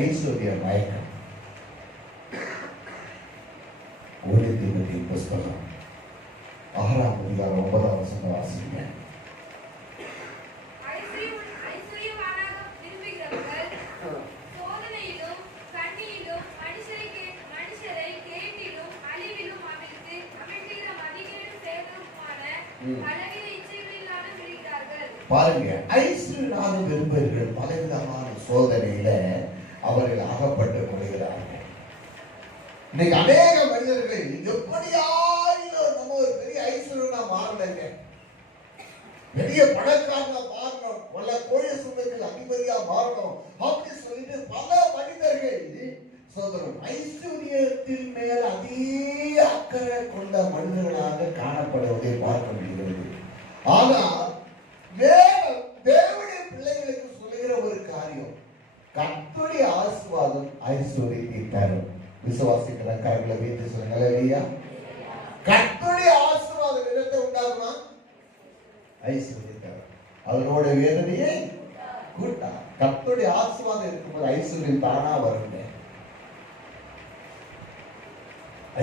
ஐஸ்வர்ய மயக்கம். தீமோத்தேயுவின் புஸ்தகம் 6ஆம் அதிகாரம் 9ஆம் வசனம் வாசிங்க. பாருங்க, ஐஸ்வர்யனாக விரும்புகிறவர்கள் பலவிதமான சோதனையில அவர்கள் அகப்பட்டுக் கொள்கிறார்கள். இன்னைக்கு அநேக மனிதர்கள் எப்படியாயிலும் நம்ம ஒரு பெரிய ஐஸ்வர்யனா மாறலைங்க, பெரிய பணக்காரனா மாறணும், பல கோழி சுமத்தில் அதிபதியா மாறணும் அப்படி சொல்லிட்டு பல மனிதர்கள் சோதரம் ஐஸ்வர்யத்தின் மேல் அதிக அக்கறை கொண்ட மனிதர்களாக காணப்படுவதை பார்க்க முடிகிறது. ஆனா தேவனுடைய பிள்ளைகளுக்கு சொல்லுகிற ஒரு காரியம், கர்த்தருடைய ஆசீர்வாதம் ஐஸ்வர்யத்தை தரும். விசுவாசிக்கிற கரங்களை வைத்து சொல்லுங்க. இல்லையா, கர்த்தருடைய ஆசீர்வாதம் இடத்தை உண்டாகுமா, ஐஸ்வர்யத்தை தரும். அவரோட வேதனையை கூட்டா. கர்த்தருடைய ஆசீர்வாதம் இருக்கும்போது ஐஸ்வர்யம் தானா வருங்க.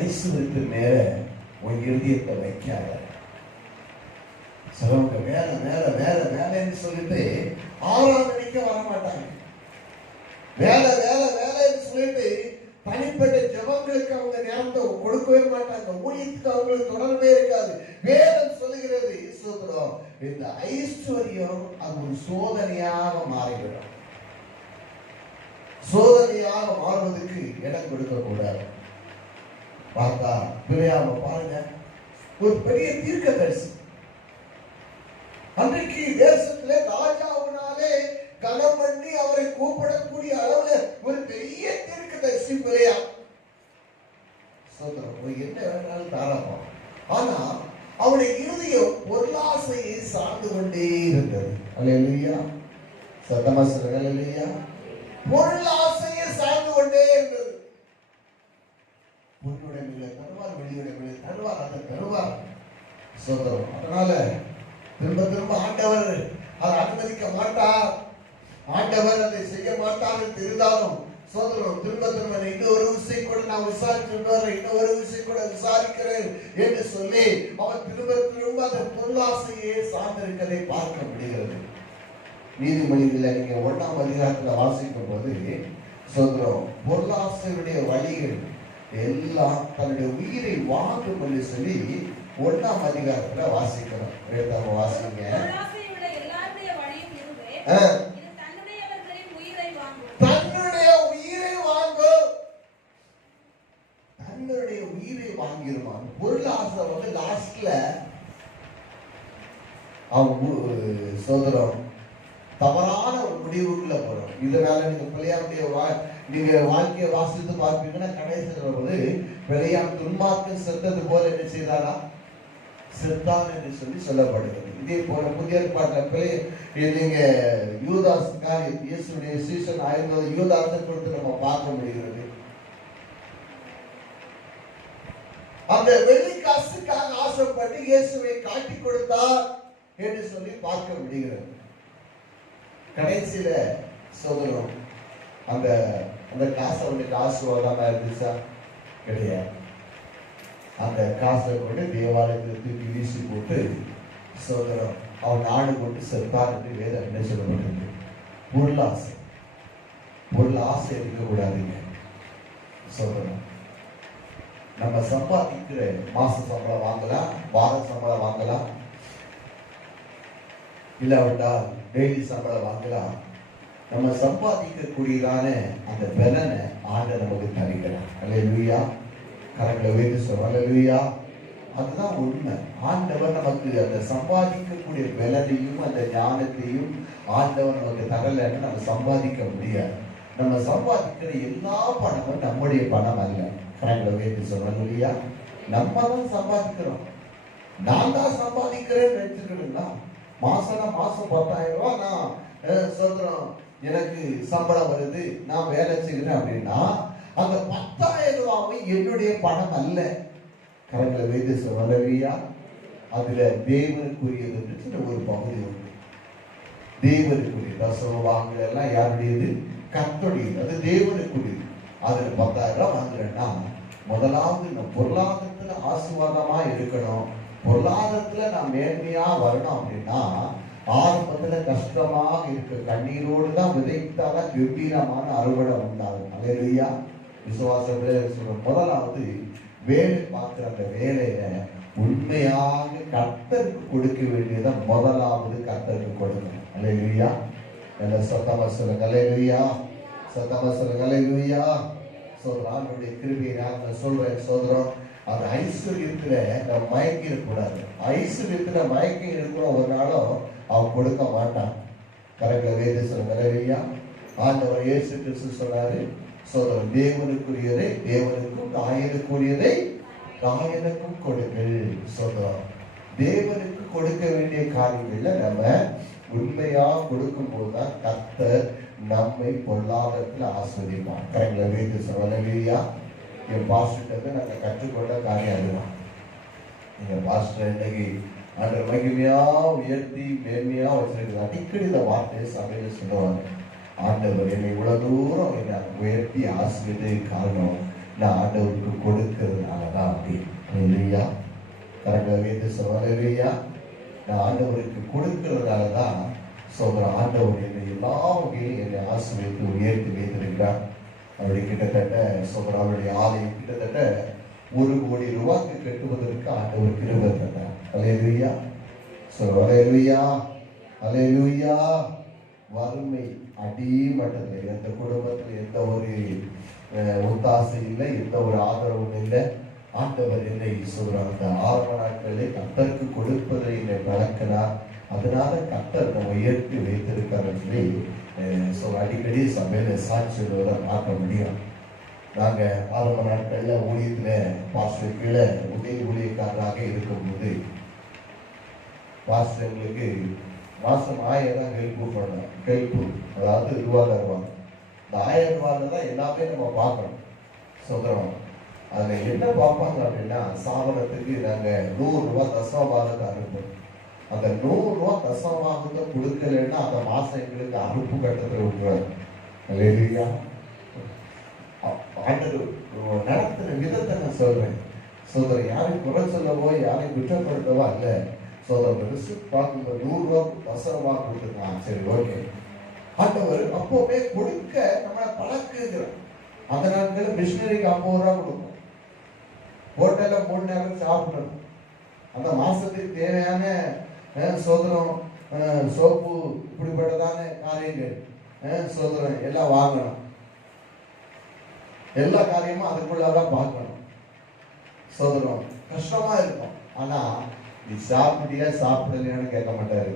ஐஸ்வர்யத்து மேல உன் இருதயத்தை வைக்காத. சிலவங்க மேல மேல மேல மேலன்னு சொல்லிட்டு ஆராதனைக்கு வரமாட்டாங்க. வேலை வேலை வேலைன்னு சொல்லிட்டு தனிப்பட்ட ஜெபங்களுக்கு அவங்க நேரத்தை கொடுக்கவே மாட்டாங்க. ஊழியத்துக்கு அவங்களுக்கு தொடர்பே இருக்காது. வேதம் சொல்லுகிறது சோதரம், இந்த ஐஸ்வர்யம் அது ஒரு சோதனையாக மாறிவிடும். சோதனையாக மாறுவதற்கு இடம் கொடுக்க கூடாது. பார்த்தா பிழையாம பாருங்க, ஒரு பெரிய தீர்க்கதரிசி அன்றைக்கு தேசத்திலே ராஜாவினாலே கனம் பண்ணி அவரை கூப்பிடக்கூடிய அளவுல ஒரு பெரிய தீர்க்கதரிசி பிழையா. என்ன வேணாலும் தாராப்பா. ஆனா அவனுடைய இருதயம் பொருளாசையை சார்ந்து கொண்டே இருந்தது. அல்லேலூயா, சத்தமா சொல்லுங்க. அல்லேலூயா, பொருளாசையை சார்ந்து கொண்டே இருந்தது. பொன்னுடைய மேல தருவார், வெளியுடைய மேல தருவார், அதை தருவார் சோதரம். அதனால திரும்ப திரும்ப ஆண்டவர் அதை அனுமதிக்க மாட்டார், ஆண்டவர் அதை செய்ய மாட்டார் தெரிந்தாலும் சோதரம் திரும்ப திரும்ப இன்னொரு விஷயம் கூட நான் விசாரிச்சுட்டு இன்னொரு விஷயம் கூட விசாரிக்கிறேன் என்று சொல்லி அவர் திரும்ப திரும்ப அந்த பொருளாசையே சார்ந்திருக்கதை பார்க்க முடிகிறது. நீதிமொழிகளை நீங்க 1ஆம் அதிகாரத்துல வாசிக்கும் போது சோதரம் பொருளாசையுடைய வழிகள் எல்லாம் தன்னுடைய உயிரை வாங்கும் என்று சொல்லி 1ஆம் அதிகாரத்துல வாசிக்கிறோம். வாசிங்க. தன்னுடைய உயிரை வாங்கும், தன்னுடைய உயிரை வாங்கிருவான். பொருளாசை வந்து லாஸ்ட்ல அவங்க சோதரம் தவறான ஒரு முடிவுக்குள்ள போறோம். இதனால நீங்க பிள்ளையாருடைய நீங்க வாழ்க்கையை வாசித்து பார்ப்பீங்கன்னா கடைசியில் வருவது பிள்ளையார் துன்மார்க்கம் செத்தது போல என்ன செய்தாரா? செத்தான் என்று சொல்லப்படுகிறது. இதே போல புதிய ஏற்பாட்டில் நீங்க யூதாஸ் இயேசுடைய சீசன் ஆயிருந்தது யூதாஸை கொடுத்து நம்ம பார்க்க முடிகிறது. அந்த வெள்ளி காசுக்காக ஆசைப்பட்டு இயேசுவை காட்டி கொடுத்தார் என்று சொல்லி பார்க்க முடிகிறது. கடைசியில சோதரம் அந்த அந்த காசு அவனுக்கு ஆசீர்வாதமா இருந்துச்சா? கிடையாது. அந்த காசை கொண்டு தேவாலயத்தில் தூக்கி வீசி போட்டு சோதரம் அவன் ஆடு கொண்டு செத்தான் என்று வேதம் என்ன சொல்லப்பட்டிருக்கு? பொருளாசை. பொருளாசை இருக்கக்கூடாதுங்க சோதரம். நம்ம சம்பாதிக்கிற மாச சம்பளம் வாங்கலாம், வார சம்பளம் வாங்கலாம், இல்லாவிட்டால் டெய்லி சம்பளம் வாங்கலாம். நம்ம சம்பாதிக்கக்கூடியதான அந்த பலனை ஆண்டவர் நமக்கு தருகிறார். அல்லேலூயா. கரங்களை வைத்து சொல்றோம் அல்லேலூயா. அதுதான் உண்மை. ஆண்டவர் நமக்கு அந்த சம்பாதிக்கக்கூடிய பலனையும் அந்த ஞானத்தையும் ஆண்டவர் நமக்கு தரலைன்னு நம்ம சம்பாதிக்க முடியாது. நம்ம சம்பாதிக்கிற எல்லா பணமும் நம்முடைய பணம் அல்ல. கரங்களை வைத்து சொல்றோம் அல்லேலூயா. நம்ம தான் சம்பாதிக்கிறோம். நான் தான் சம்பாதிக்கிறேன்னு நினைச்சுக்கணும்னா மாசம் 10,000 ரூபாய் நான் சொல்றோம் எனக்கு சம்பளம் வருது, நான் வேலை செய்கிறேன் அப்படின்னா அந்த 10,000 ரூபாய் என்னுடைய பணம் அல்ல. கரங்களை வைத்து சொல்லலையா? அதுல தேவனுக்குரியது ஒரு பகுதி உண்டு. தேவனுக்குரிய தசமபாகங்கள் எல்லாம் யாருடையது? கர்த்தருடையது. அது தேவனுக்குரியது. அதுல 10,000 ரூபாய் வாங்குறேன்னா முதலாவது நம்ம பொருளாதாரத்துல ஆசீர்வாதமா இருக்கணும். பொருளாதாரத்துல நான் மேன்மையா வரணும் அப்படின்னா ஆரம்பத்துல கஷ்டமாக இருக்கு. கண்ணீரோடு தான் விதைத்தாதான் கம்பீரமான அறுவடை உண்டாகும். அல்லேலூயா. விசுவாசத்துல சொல்ற முதலாவது வேலை பார்க்கிற அந்த வேலையில உண்மையாக கர்த்தருக்கு கொடுக்க வேண்டியதை முதலாவது கர்த்தருக்கு கொடுக்கணும். அல்லேலூயா. நல்ல சத்தமா சொல்லுங்க அல்லேலூயா. சத்தமா சொல்லுங்க அல்லேலூயா. ஆண்டவருடைய கிருபையை நான் சொல்றேன் சோதரம். அந்த ஐஸ்வர்யத்துல நம்ம மயக்கி இருக்கக்கூடாது. ஐஸ்வர்யத்துல மயக்கி இருக்கணும் ஒரு நாளும் அவன் கொடுக்க மாட்டான். கரெக்டா வேத சொல்லுங்க. ஆண்டவர் இயேசு கிறிஸ்து சொன்னாரு சோதரன் தேவனுக்குரியதை தேவனுக்கும் காயனுக்குரியதை காயனுக்கும் கொடுங்கள். சொல்றோம் தேவனுக்கு கொடுக்க வேண்டிய காரியங்கள்ல நம்ம உண்மையா கொடுக்கும் போதுதான் கர்த்தர் நம்மை பொருளாதாரத்துல ஆஸ்வதிப்பான். கரெக்டா வேத சொல்லுங்க. என் பாஸ்டர்கிட்ட நாங்கள் கற்றுக்கொண்ட காரியம் அதுதான். எங்க பாஸ்டர் இன்னைக்கு அந்த மகிமையா உயர்த்தி மேன்மையா வச்சிருக்கிறது. அடிக்கடி இந்த வார்த்தையை சபையில சொல்லுவாங்க. ஆண்டவர் என்னை இவ்வளவு தூரம் என்னை உயர்த்தி ஆசிரியத்தை காரணம் நான் ஆண்டவருக்கு கொடுக்கிறதுனாலதான். அப்படி இல்லையா? கரெக்டா வீட்டு சொல்லையா? நான் ஆண்டவருக்கு கொடுக்கிறதுனாலதான் சொல்ற ஆண்டவர் என்னை எல்லா வகையிலும் என்னை ஆசிரியத்தை உயர்த்தி வைத்திருக்கிறார். அவருடைய கிட்டத்தட்ட சொல்ற அவருடைய ஆலயம் கிட்டத்தட்ட 1 கோடி ரூபாய்க்கு கட்டுவதற்கு ஆண்டவர் கிருபை தந்தார். அல்லேலூயா. அல்லேலூயா. அல்லேலூயா. வறுமை அடிமட்டத்தில் எந்த குடும்பத்தில் எந்த ஒரு ஒத்தாசை இல்லை, எந்த ஒரு ஆதரவும் இல்லை. ஆண்டவர் என்னை சொல்றார் அந்த ஆரம்ப நாட்களில் கர்த்தருக்கு கொடுப்பதை என்னை பழக்கினார். அதனால கர்த்தர் நம்ம உயர்த்தி வைத்திருக்கார் சொல்லி அடிக்கடி சபையில சாட்சியோட பார்க்க முடியும். நாங்க ஆரம்ப நாட்கள்ல ஊழியத்துல பாஸ்டர் கீழே உதவி ஊழியக்காரராக இருக்கும்போது பாஸ்டர் எங்களுக்கு மாசம் 1000 தான் ஹெல்ப், அதாவது ரூபா தருவாங்க. இந்த 1000 ரூபாயில தான் எல்லாமே நம்ம பார்க்கணும். சொல்றோம் அதுல என்ன பார்ப்பாங்க அப்படின்னா சாதனத்துக்கு நாங்க 100 ரூபாய் தசமபாகத்தை அனுப்பணும். அந்த 100 ரூபாய் தசமபாகத்தை கொடுக்கலன்னா அந்த மாசம் எங்களுக்கு அறுப்பு கட்டத்தை விட்டுறாரு. இல்லையா? ஆண்டவர் நடத்துற விதத்தை நான் சொல்றேன். சோதரன் யாரையும் குறை சொல்லவோ யாரையும் குற்றப்படுத்தவோ அல்ல. சோதரன் ரிசிப்ட் பார்க்கும்போது 100 ரூபாய்க்கு தசமபாக கொடுத்துருக்கான். சரி, ஓகே. ஆண்டவர் அப்போவே கொடுக்க நம்மளை பழக்குகிறோம். அந்த நாட்கள் மிஷினரிக்கு 50 ரூபா கொடுக்கும். ஹோட்டல்ல 3 நேரம் சாப்பிடணும். அந்த மாசத்துக்கு தேவையான சோதரம் சோப்பு இப்படிப்பட்டதான காரியங்கள் சோதரம் எல்லாம் வாங்கணும். எல்லா காரியமும் அதுக்குள்ளதான் பார்க்கணும். சோதரம் கஷ்டமா இருக்கும். ஆனா நீ சாப்பிட்டியா சாப்பிடலையான்னு கேட்க மாட்டாரு.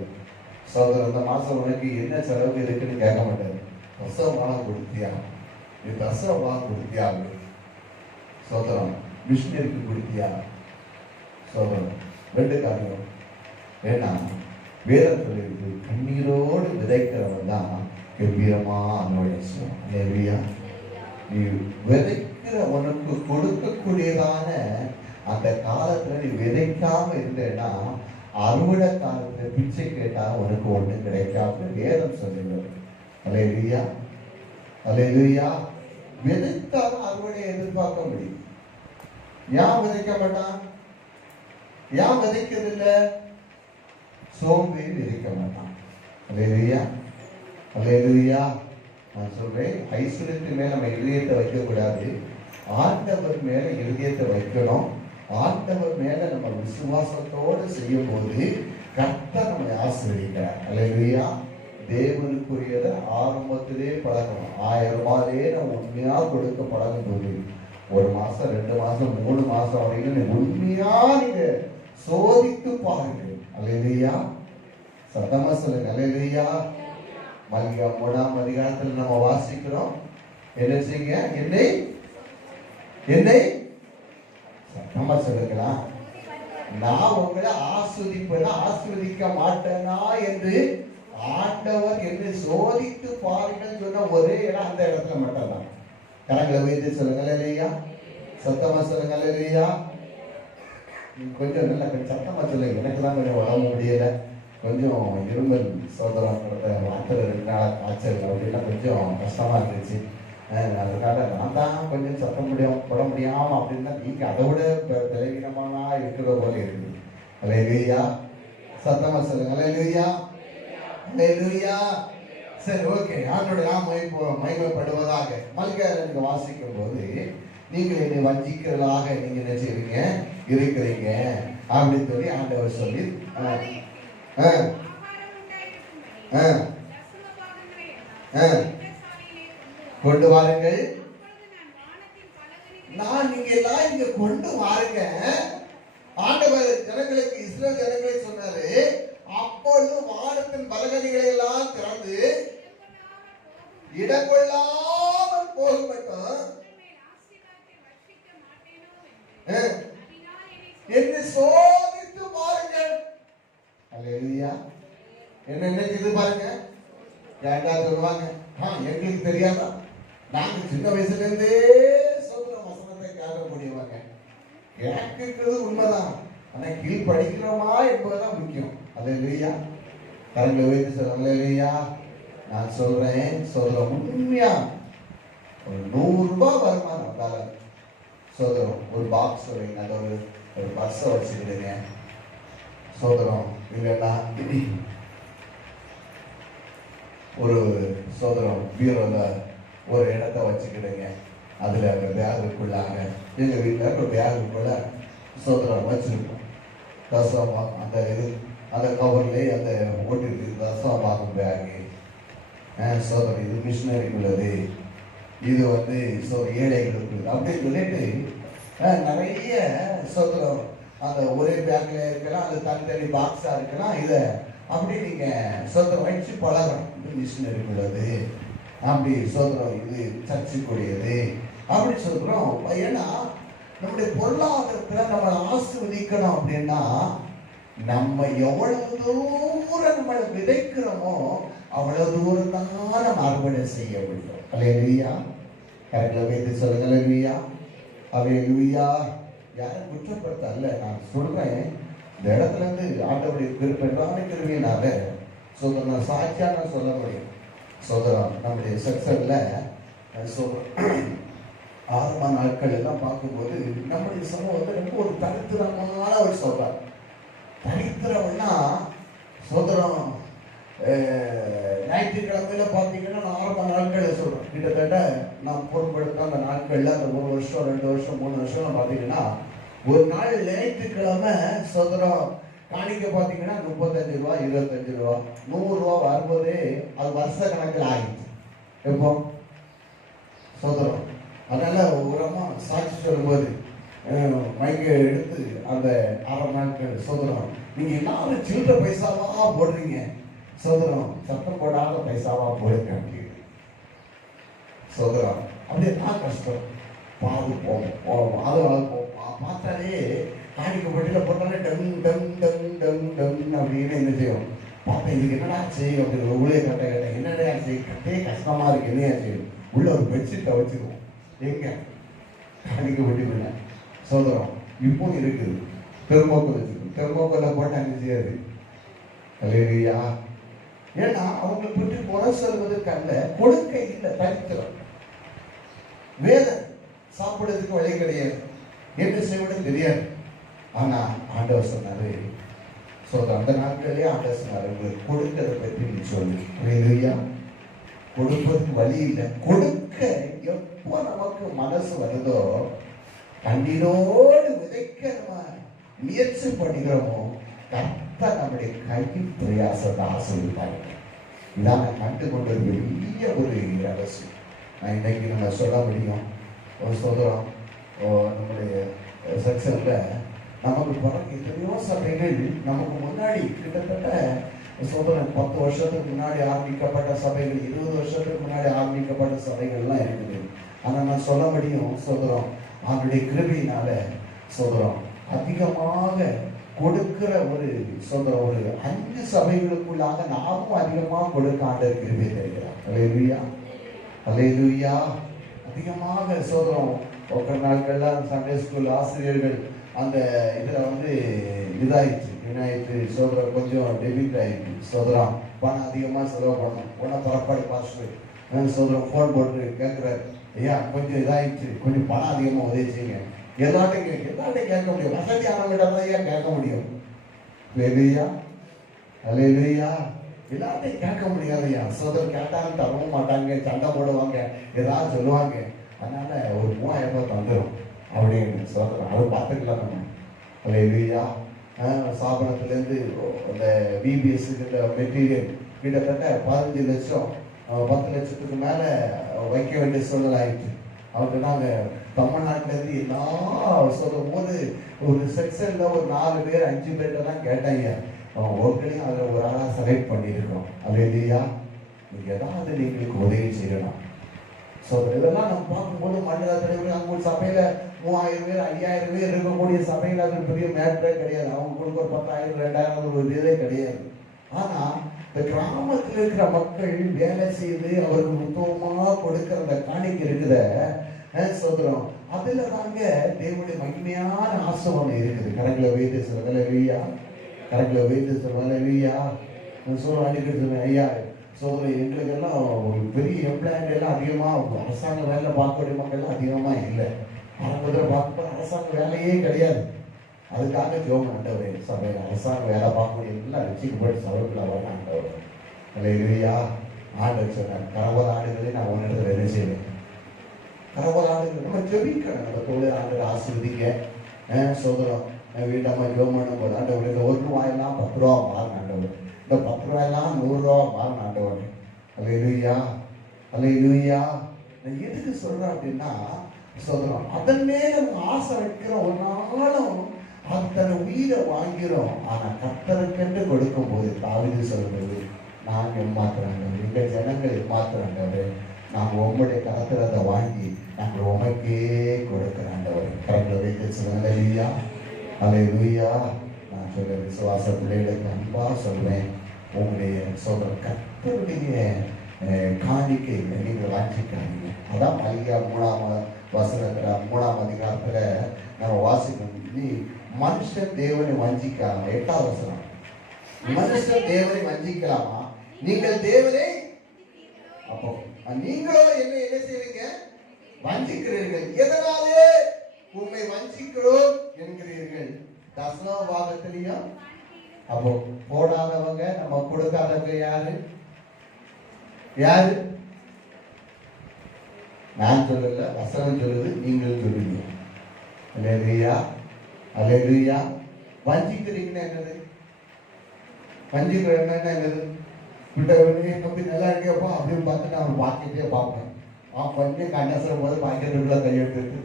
சோதரன் இந்த மாசம் உனக்கு என்ன செலவு இருக்குன்னு கேட்க மாட்டாரு. ரசம் வாங்க கொடுத்தியா, நீ ரசம் வாங்க கொடுத்தியா, சோதரம் மிஷினரிக்கு கொடுத்தியா, சோதரம் ரெண்டு காரியம். ஏன்னா வேதம் சொல்லியிருக்கு, கண்ணீரோடு விதைக்கிறவன் தான் கம்பீரமா அனுபவியா. நீ விதைக்கிற உனக்கு கொடுக்கக்கூடியதான அந்த காலத்துல நீ விதைக்காம இருந்தேன்னா அறுவடை காலத்துல பிச்சை கேட்டா உனக்கு ஒண்ணு கிடைக்காது வேதம் சொல்லுகிறது. அல்லேலூயா, அல்லேலூயா. விதைத்தாலும் அறுவடை எதிர்பார்க்க முடியும். ஏன் விதைக்க மாட்டான்? ஏன் விதைக்கிறதில்லை? சோம்பேறி விதைக்க மாட்டான். அல்லேலூயா, அல்லேலூயா. நான் சொல்றேன், ஐஸ்வர்யத்து மேல நம்ம இதயத்தை வைக்க கூடாது, ஆண்டவர் மேல இதயத்தை வைக்கணும். ஆண்டவர் மேல நம்ம விசுவாசத்தோடு செய்யும் போது கர்த்தர் நம்மை ஆசீர்வதிக்கிறார். அல்லேலூயா. தேவனுக்குரியதை ஆரம்பத்திலே பழகணும். 1000 ரூபாயிலே நம்ம உண்மையா கொடுக்க பழகும் போது 1 மாசம் 2 மாசம் 3 மாசம் வரைக்கும் உண்மையா நீங்க சோதித்து பாருங்கள். அல்லேலூயா. சத்தமா சொல்லுங்க அல்லேலூயா. மல்கியா 3ஆம் அதிகாரத்தில் நம்ம வாசிக்கிறோம். என்ன செய்யுங்க? என்னை சத்தமா சொல்லுங்களா? நான் உங்களை ஆஸ்வதிப்பேனா ஆஸ்வதிக்க மாட்டேனா என்று ஆண்டவர் என்று சோதித்து பாருங்கள் சொன்ன ஒரே இடம் அந்த இடத்துல மட்டும் தான். கரங்களை வைத்து சொல்லுங்க அல்லேலூயா. சத்தமா சொல்லுங்க அல்லேலூயா. கொஞ்சம் நல்லா கொஞ்சம் சத்தமா சொல்லுங்க. எனக்கு தான் கொஞ்சம் உடம்பு முடியல, கொஞ்சம் இருமல் சோதரம் வார்த்தை 2 நாள் காய்ச்சல் அப்படின்னா கொஞ்சம் கஷ்டமா இருந்துச்சு. அதுக்காக நான் தான் கொஞ்சம் சத்தம் போட முடியாம அப்படின்னா நீங்க அதை விட பலவீனமானா இருக்கிற போல இருக்குது. அல்லேலூயா. சத்தமா சொல்லுங்க அல்லேலூயா, அல்லேலூயா. சரி, ஓகே. ஆண்டோட நாம் மகிமைப்படுவதாக. மல்கியால நீங்க வாசிக்கும் போது நீங்கள் என்னை வஞ்சிக்கிறதாக நீங்க என்ன செய்வீங்க இருக்கிறீங்க அப்படின்னு சொல்லி ஆண்டவர் சொல்லி கொண்டு வாருங்கள். நான் நீங்க எல்லாம் இங்க கொண்டு வாருங்க. ஆண்டவர் ஜனங்களுக்கு, இஸ்ரவேல் ஜனங்களை சொன்னாரு, அப்பொழுது வானத்தின் பலகணிகளை எல்லாம் திறந்து இடங்கொள்ளாமல் போக மட்டும் என்று சோதித்து பாருங்கள். அல்லேலூயா. என்ன செய்து பாருங்க. கேட்டா சொல்லுவாங்க, எங்களுக்கு தெரியாதா? நாங்க சின்ன வயசுல இருந்தே சோதர வசனத்தை கேட்க முடியவாங்க. கேட்கிறது உண்மைதான், ஆனா கீழ் படிக்கிறோமா என்பதுதான் முக்கியம். அல்லேலூயா. கரங்களை வைத்து சொல்லுங்க அல்லேலூயா. நான் சொல்றேன், சோதரம் உண்மையா ஒரு 100 ரூபாய் வருமானம் வந்தாலும் சோதரம் ஒரு பாக்ஸ் வைங்க, நல்ல ஒரு பர்ஸை வச்சுக்கிடுங்க. சோதரம் இல்லைன்னா ஒரு சோதரம் பீரோல ஒரு இடத்த வச்சுக்கிடுங்க. அதுல அந்த பேகுக்குள்ளாக, எங்க வீட்டில் ஒரு பேகுக்குள்ள சோதரம் வச்சிருக்கோம். தசமாக அந்த இது அந்த கவர்லேயே அந்த ஓட்டிருக்கு தசமாகும் பேகு. சோதரம் இது மிஷினரிக்குள்ளது, இது ஏழைகளுக்கு அப்படின்னு சொல்லிட்டு நிறைய சோதரம் அந்த ஒரே பேக்ல இருக்கலாம், அது தனித்தனி பாக்ஸா இருக்கலாம். இதை அப்படி நீங்க சோதரம் வச்சு பழகணும். இது மிஷினரிக்குள்ளது, அப்படி சோதரம் இது சர்ச்சுக்குரியது அப்படி சொல்றோம். ஏன்னா நம்முடைய பொருளாதாரத்துல நம்ம ஆசீர்வதிக்கணும் அப்படின்னா நம்ம எவ்வளவு தூரம் நம்ம விதைக்கிறோமோ அவ்வளவு தூரம் தான் நம்ம அறுவடை செய்ய முடியும். அல்லேலூயா. கரெக்டா வைத்து சொல்லுங்க அல்லேலூயா, அல்லேலூயா. யாரும் குற்றப்படுத்த அல்ல, நான் சொல்றேன். இந்த இடத்துல இருந்து ஆண்டவருடைய பெருமையான கிருபையினால சோதரன் சாட்சியா நான் சொல்ல முடியும். சோதரம் நம்முடைய செக்ஷன்ல ஆரம்ப நாட்கள் எல்லாம் பார்க்கும்போது நம்முடைய சமூகத்தை ரொம்ப ஒரு தரித்திரமான ஒரு சொல்றார். தரித்திரம்னா சோதரம் ஞாயிற்றுக்கிழமையில பார்த்தீங்கன்னா நான் ஆரம்ப நாட்களை சொல்றேன். கிட்டத்தட்ட நான் பொருட்படுத்த அந்த நாட்கள்ல அந்த 1 வருஷம் 2 வருஷம் 3 வருஷம் பார்த்தீங்கன்னா ஒரு நாள் ஞாயிற்றுக்கிழமை சோதரம் காணிக்க பார்த்தீங்கன்னா 35 ரூபா 25 ரூபா 100 ரூபா வரும்போதே அது வருஷ கணக்கில் ஆகிடுச்சு. எப்போ சோதரம் அதனால ஒரு அம்மா சாட்சி சொல்லும்போது மைக்கை எடுத்து அந்த அரை நாட்கள் சோதரம் நீங்க எல்லாரும் சில்லற பைசாவா போடுறீங்க, சோதரம் சத்தம் போடாத பைசாவா போடுங்க சோதரம். அப்படியே தான் கஷ்டம். பாது போவோம் அது பார்த்தாலே காணிக்கப்பட்டில போட்டாலே டம் டம் டம் டம் டம் அப்படின்னு என்ன செய்யும் பார்த்தேன். இதுக்கு என்னடா செய்யும் அப்படின்னு உள்ளே கட்ட என்னடா செய்யும் கட்டே கஷ்டமா இருக்கு, என்னையா செய்யும் உள்ள ஒரு பெட்ஷீட்டை வச்சுக்குவோம் எங்க காணிக்கப்பட்டில சோதரம் இப்போ இருக்குது. தெர்மோக்கோல் வச்சுக்கணும், தெர்மோக்கோலை போட்டு அங்கே செய்யாது அல்லேலூயா. ஏன்னா அவங்களை பற்றி குறை சொல்வதற்கு அல்ல, கொடுக்க இல்லை, தரித்திரம். வேதம் சாப்பிடுறதுக்கு வழி கிடையாது, என்ன செய்வது தெரியாது. ஆனா ஆண்டவர் சொன்னாரு அந்த நாட்களே ஆண்டவர் சொன்னாரு உங்களுக்கு கொடுக்கறத பற்றி நீ சொல்லு. அல்லேலூயா. கொடுப்பதற்கு வழி இல்லை. கொடுக்க எப்போ நமக்கு மனசு வருதோ, கண்ணீரோடு விதைக்க நம்ம முயற்சி பண்ணுகிறோமோ, கர்த்தர் நம்முடைய கையின் பிரயாசத்தை ஆசீர்வதிப்பாங்க. இதான் நான் கண்டுகொண்ட பெரிய ஒரு ரகசியம். நான் இன்னைக்கு நம்ம சொல்ல முடியும். ஒரு சோதரம் நம்முடைய செக்ஷன்ல நமக்கு பிறகு எத்தனையோ சபைகள் நமக்கு முன்னாடி கிட்டத்தட்ட சோதரம் 10 வருஷத்துக்கு முன்னாடி ஆரம்பிக்கப்பட்ட சபைகள், 20 வருஷத்துக்கு முன்னாடி ஆரம்பிக்கப்பட்ட சபைகள்லாம் இருக்குது. ஆனால் நான் சொல்ல முடியும் சோதரம் அவருடைய கிருபையினால சோதரம் அதிகமாக கொடுக்கிற ஒரு சோதரம் ஒரு 5 சபைகளுக்குள்ளாக நாமும் அதிகமாக கொடுக்க ஆண்டவர் கிருபை தருகிறார். அல்லேலூயா, அல்லேலூயா. அதிகமாக சோதரம் ஒவ்வொரு நாட்கள்லாம் சண்டே ஸ்கூல் ஆசிரியர்கள் அந்த இதில் இதாயிடுச்சு, என்னாயிடுச்சு சோதரம் கொஞ்சம் டெபிட் ஆயிடுச்சு. சோதரம் பணம் அதிகமாக செலவு பண்ணணும். உடனே புறப்பாடு பாஸ்டர் சோதரம் ஃபோன் போட்டு கேட்குறாரு, ஐயா கொஞ்சம் இதாயிடுச்சு, கொஞ்சம் பணம் அதிகமாக உதவி செய்யுங்க. எல்லார்ட்டையும் கேட்க முடியும், வசதியானவங்கிட்ட தான் ஐயா கேட்க முடியும். அல்லேலூயா, அல்லேலூயா. எல்லாத்தையும் கேட்க முடியாதையா. சோதரம் கேட்டாலும் தரவும் மாட்டாங்க, சண்டை போடுவாங்க, ஏதாவது சொல்லுவாங்க. அதனால ஒரு 3000 ரூபாய் தந்துடும் அப்படின்னு சோதரம் அதை பார்த்துக்கலாம் நம்ம. அல்லேலூயா. ஸ்தாபனத்துலேருந்து அந்த விபிஎஸ்கிட்ட மெட்டீரியல் கிட்டத்தட்ட 15 லட்சம் 10 லட்சத்துக்கு மேலே வைக்க வேண்டிய சூழல் ஆயிடுச்சு. அவருக்கு நாங்கள் தமிழ்நாட்டிலேருந்து எல்லா ஒரு செக்ஷனில் ஒரு 4 பேர் 5 பேர்கிட்ட தான் கேட்டாங்க. ஒருத்தரையும் அதில் ஒரு ஆளாக செலக்ட் பண்ணியிருக்கோம். அல்லேலூயா. நீங்கள் ஏதாவது நீங்களுக்கு உதவி செய்யணும். ஸோ இதெல்லாம் நம்ம பார்க்கும்போது மண்டல தலைவர் அங்கே ஒரு சபையில் 3000 பேர் 5000 பேர் இருக்கக்கூடிய சபையில் அது பெரிய மேட்டரே கிடையாது. அவங்களுக்கு ஒரு 10,000 2000 ஒரு இதே கிடையாது. ஆனால் இந்த கிராமத்தில் இருக்கிற மக்கள் வேலை செய்து அவருக்கு முக்கியமாக கொடுக்கிற அந்த காணிக்கை இருக்குத சோதரம், அதுல தாங்க தேவனுடைய மகிமையான ஆசீர்வாதம் இருக்குது. கரங்களை வைத்து சில வேலையா, கரங்களை வைத்து சில வேலையா சொல்ல அடிக்கடி சொன்னேன். ஐயா சோதரம் எங்களுக்கெல்லாம் ஒரு பெரிய எம்ப்ளாய்மெண்ட் எல்லாம் அதிகமாக அரசாங்க வேலை பார்க்கக்கூடிய மக்கள்லாம் அதிகமாக இல்லை. ஆரம்பத்தில் பார்க்க அரசாங்க வேலையே கிடையாது. அதுக்காக ஜோம் ஆண்டவரே சபையில் அரசாங்க வேலை பார்க்கக்கூடிய எல்லாம் ரசிக்கப்பட்டு சபைக்குள்ள வரணும் ஆண்டவர். அல்லேலூயா. ஆண்டவர் சொன்னார் கரவல் ஆடுகளே நான் உன்னிடத்தில் என்ன செய்வேன். கரவல் ஆடுகள் நம்ம ஜெபிக்கணும். நம்ம தொழில் ஆண்டவர் ஆசீர்வதிக்க சோதரம் வீட்டம்மா ஜோம் பண்ணும் போது ஆண்டவர் இந்த 1 ரூபாயெல்லாம் 10 ரூபா மாறும் ஆண்டவர், இந்த 10 ரூபாயெல்லாம் 100 ரூபா மாறும் ஆண்டவர். அல்லேலூயா, அல்லேலூயா. நான் எதுக்கு சொல்றேன் அப்படின்னா சோதரம் அதன் மேல ஆசை வைக்கிற ஒரு நாளும் அது தன் உயிரை வாங்கிறோம். ஆனா கர்த்தருக்கென்று கொடுக்கும் போது தாவீது சொல்றது நாங்கள் ஏமாத்துறாங்க, எங்கள் ஜனங்கள் ஏமாத்துறாங்க, நாங்கள் உங்களுடைய கரத்தில் அதை வாங்கி நாங்கள் உமக்கே கொடுக்கிறாண்டவர். கரங்களை வைத்து சொல்லுங்க. அல்லேலூயா, அல்லேலூயா. நான் சொல்ற விசுவாச பிள்ளைகளுக்கு அன்பா சொல்றேன், உங்களுடைய சொல்ற கர்த்தருடைய காணிக்கை நீங்கள் வாங்கிக்காதீங்க. அதான் மல்லிகா 3ஆம் வசனத்துல 3ஆம் அதிகாரத்துல நம்ம வாசிக்கணும். நீ மனுஷன் தேவனை வஞ்சிக்கலாமா? 8ஆம் வசனம். மனுஷன் தேவனை வஞ்சிக்கலாமா? நீங்கள் தேவனை அப்போ நீங்களோ என்ன செய்வீங்க? வஞ்சிக்கிறீர்கள். எதனாலே உண்மை வஞ்சிக்கிறோம் என்கிறீர்கள். தசம பாகத்திலையும் அப்போ போடாதவங்க நம்ம கொடுக்காதவங்க யாரு? யாரு? நான் சொல்லல, வசனம் சொல்லுது, நீங்கள் சொல்லுவீங்க. அல்லேலூயா, அல்லேலூயா. வஞ்சிக்கிறீங்கன்னா என்னது? வஞ்சிக்கிறேன்னா என்னது? விட்டவனே நம்பி நல்லா இருக்கப்பா அப்படின்னு பார்த்துட்டு அவன் பாக்கிட்டே பார்ப்பேன். ஆஃப் பண்ணி கண்ணசரும் போது பாக்கெட்டுக்குள்ள கையெடுத்துட்டு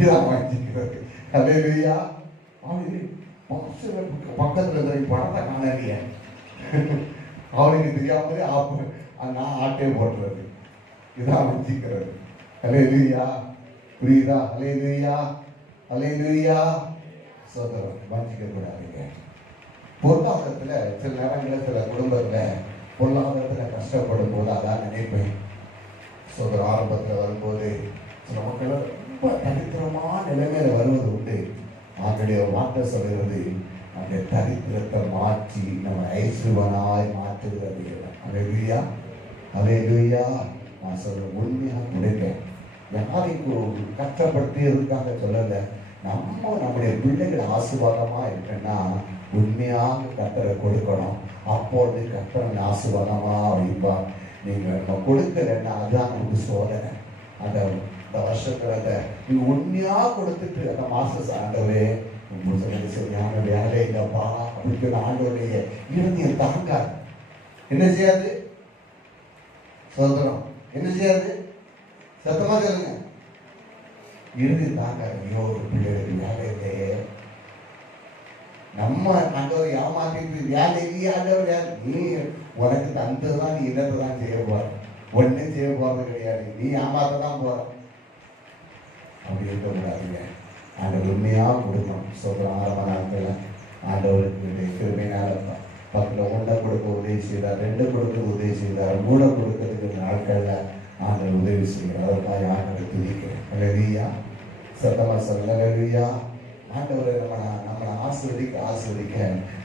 இதான் வாங்கிக்கிறது. அல்லேலூயா. அவனுக்கு பக்கத்துல இருந்த படத்தை காணலையே, அவனுக்கு தெரியாமலே நான் ஆட்டே போட்டுறது, இதான் வஞ்சிக்கிறது. அல்லேலூயா. புரியுதா? அல்லேலூயா. அல்லேலூயா. சோதரம் வஞ்சிக்க கூடாதுங்க. பொருளாதாரத்துல சில நேரங்களில் சில குடும்பத்துல பொருளாதாரத்துல கஷ்டப்படும் போது அதான் நினைப்பேன். சோதரம் ஆரம்பத்துல வரும்போது சில மக்கள் ரொம்ப தரித்திரமான நிலைமையில வருவது உண்டு. அவனுடைய வார்த்தை சொல்கிறது, அந்த தரித்திரத்தை மாற்றி நம்ம ஐஸ்வரனாய் மாற்றுகிறது. அல்லேலூயா. அல்லேலூயா. நான் சொல்றேன், உண்மையா கொடுங்க. யாரையும் கஷ்டப்படுத்தியதுக்காக சொல்லலை. நம்முடைய பிள்ளைகள் ஆசீர்வாதமா இருக்குன்னா உண்மையாக கர்த்தரை கொடுக்கணும். அப்பொழுது கர்த்தரை ஆசீர்வாதமா வைப்பார். நீங்க நம்ம கொடுக்கலன்னா அதுதான் நமக்கு சோதனை. அந்த வருஷத்துல நீங்க உண்மையா கொடுத்துட்டு அந்த மாசம் ஆண்டவரே சரியான வேலை இல்லப்பா அப்படின்னு ஆண்டவருடைய இருதயம் தாங்காது. என்ன செய்யாது? சோதனம் என்ன செய்யாது? சத்தமா சொல்லுங்க. இறுதி தாங்காது. ஐயோ, ஒரு பிள்ளைகளுக்கு வேலை இல்லையே, நம்ம ஆண்டவர் ஏமாத்திட்டு வேலை இல்லையே, ஆண்டவர் நீ உனக்கு தந்ததுதான், நீ இனத்தை தான் செய்ய போற, ஒன்னும் செய்ய போறது கிடையாது, நீ ஏமாத்ததான் போற. அப்படி இருக்கக்கூடாதுங்க. ஆண்டவர் உண்மையா கொடுக்கணும். சோதரம் ஆரம்ப நாட்கள் ஆண்டவருக்கு கிருமையினால 10 1 கொடுக்க உதவி செய்தார், 2 கொடுக்க உதவி செய்தார், 3 கொடுக்கறதுக்கு நாட்கள்ல ஆண்டவர் உதவி செய்கிறார். அதற்காக ஆண்டவர் துதிக்கிறேன். அல்லேலூயா. சத்தமா சொல்ல அல்லேலூயா. ஆண்டவரை நம்மளை ஆசீர்வதிக்க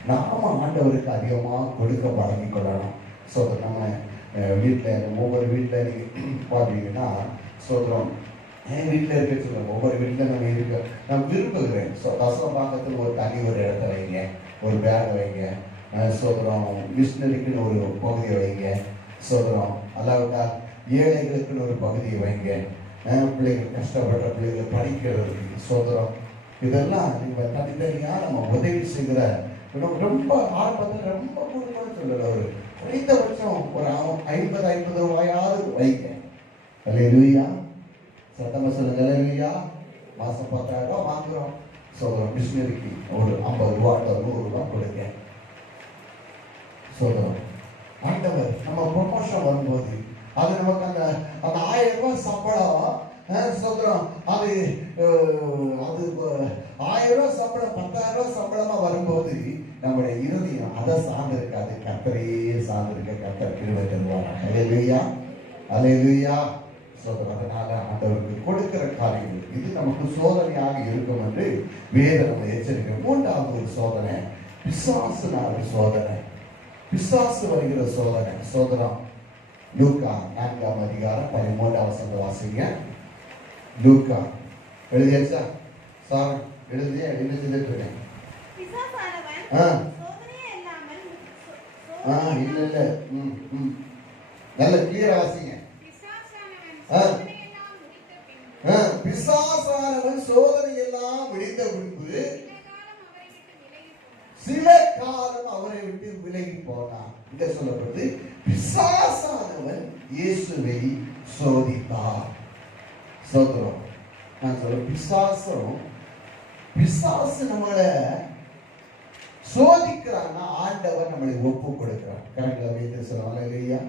நாம ஆண்டவருக்கு அதிகமாக கொடுக்க பழகிக் கொள்ளணும். ஸோ நம்ம வீட்டில் ஒவ்வொரு வீட்டில் நீங்கள் பார்த்தீங்கன்னா சோதரம் என் வீட்டில் இருக்க சொல்லுங்க. ஒவ்வொரு வீட்டில் நம்ம இருக்க நான் விரும்புகிறேன். ஸோ தசமபாகத்தில் ஒரு தனி ஒரு இடத்த வைங்க, ஒரு பேக் வைங்க. சோதரம் மிஷினரிக்குன்னு ஒரு பகுதியை வைங்க. சோதரம் அல்லாவிட்டால் ஏழைகளுக்குன்னு ஒரு பகுதியை வைங்க. பிள்ளைகள் கஷ்டப்படுற பிள்ளைகள் படிக்கிறதுக்கு. சோதரம் இதெல்லாம் நீங்கள் தனித்தனியாக நம்ம உதவி செய்கிற ரொம்ப ஆரம்பத்தில் ரொம்ப கொடுக்கணும்னு சொல்லல, ஒரு குறைந்தபட்சம் ஒரு 50 ரூபாயாவது வைங்க. அல்லேலூயா. சத்தமா சொல்லுங்க. அல்லேலூயா. மாசம் 10,000 ரூபாய் வாங்குறோம். சோதரம் மிஷினரிக்கு ஒரு 50 ரூபா 100 ரூபாய் கொடுங்க. சோதரம் ஆண்டவர் நம்ம ப்ரொமோஷன் வரும்போது அது நமக்கு அந்த 1000 ரூபாய் சம்பளம் சோதரம் அது 1000 ரூபாய் சம்பளம் 10,000 ரூபாய் சம்பளமா வரும்போது நம்முடைய இருதயம் அதை சார்ந்து இருக்காது, கர்த்தரையே சார்ந்து இருக்க கர்த்தர் கிருபை தருவார். அல்லேலூயா. அல்லேலூயா. சோதரம் அதனால ஆண்டவருக்கு கொடுக்கிற காரியங்கள் இது நமக்கு சோதனையாக இருக்கும் என்று வேதம் நம்ம எச்சரிக்கை. 3வது ஒரு சோதனை பிசாசுனால சோதனை. பிசாசு வருகிற சோதனை. சோதரம் லூக்கா 4ஆம் அதிகாரம் 13ஆம் வசனம் வாசிங்க. லூக்கா எழுதியாச்சா? சார் எழுதியா? என்ன செஞ்சுட்டு இருக்கேன்? இல்ல நல்ல கிளியரா வாசிங்க. பிசாசானவன் சோதனை எல்லாம் முடிந்த பின்பு சில காலம் அவரை விட்டு விலகி போனான். இங்க சொல்லப்படுது பிசாசானவன் இயேசுவை சோதித்தார். சோதரம் நான் சொல்ல பிசாசு நம்மளை சோதிக்கிறான்னா ஆண்டவர் நம்மளை ஒப்பு கொடுக்கிறார். கரெக்டா வைத்து சொல்லுவாங்க இல்லையா?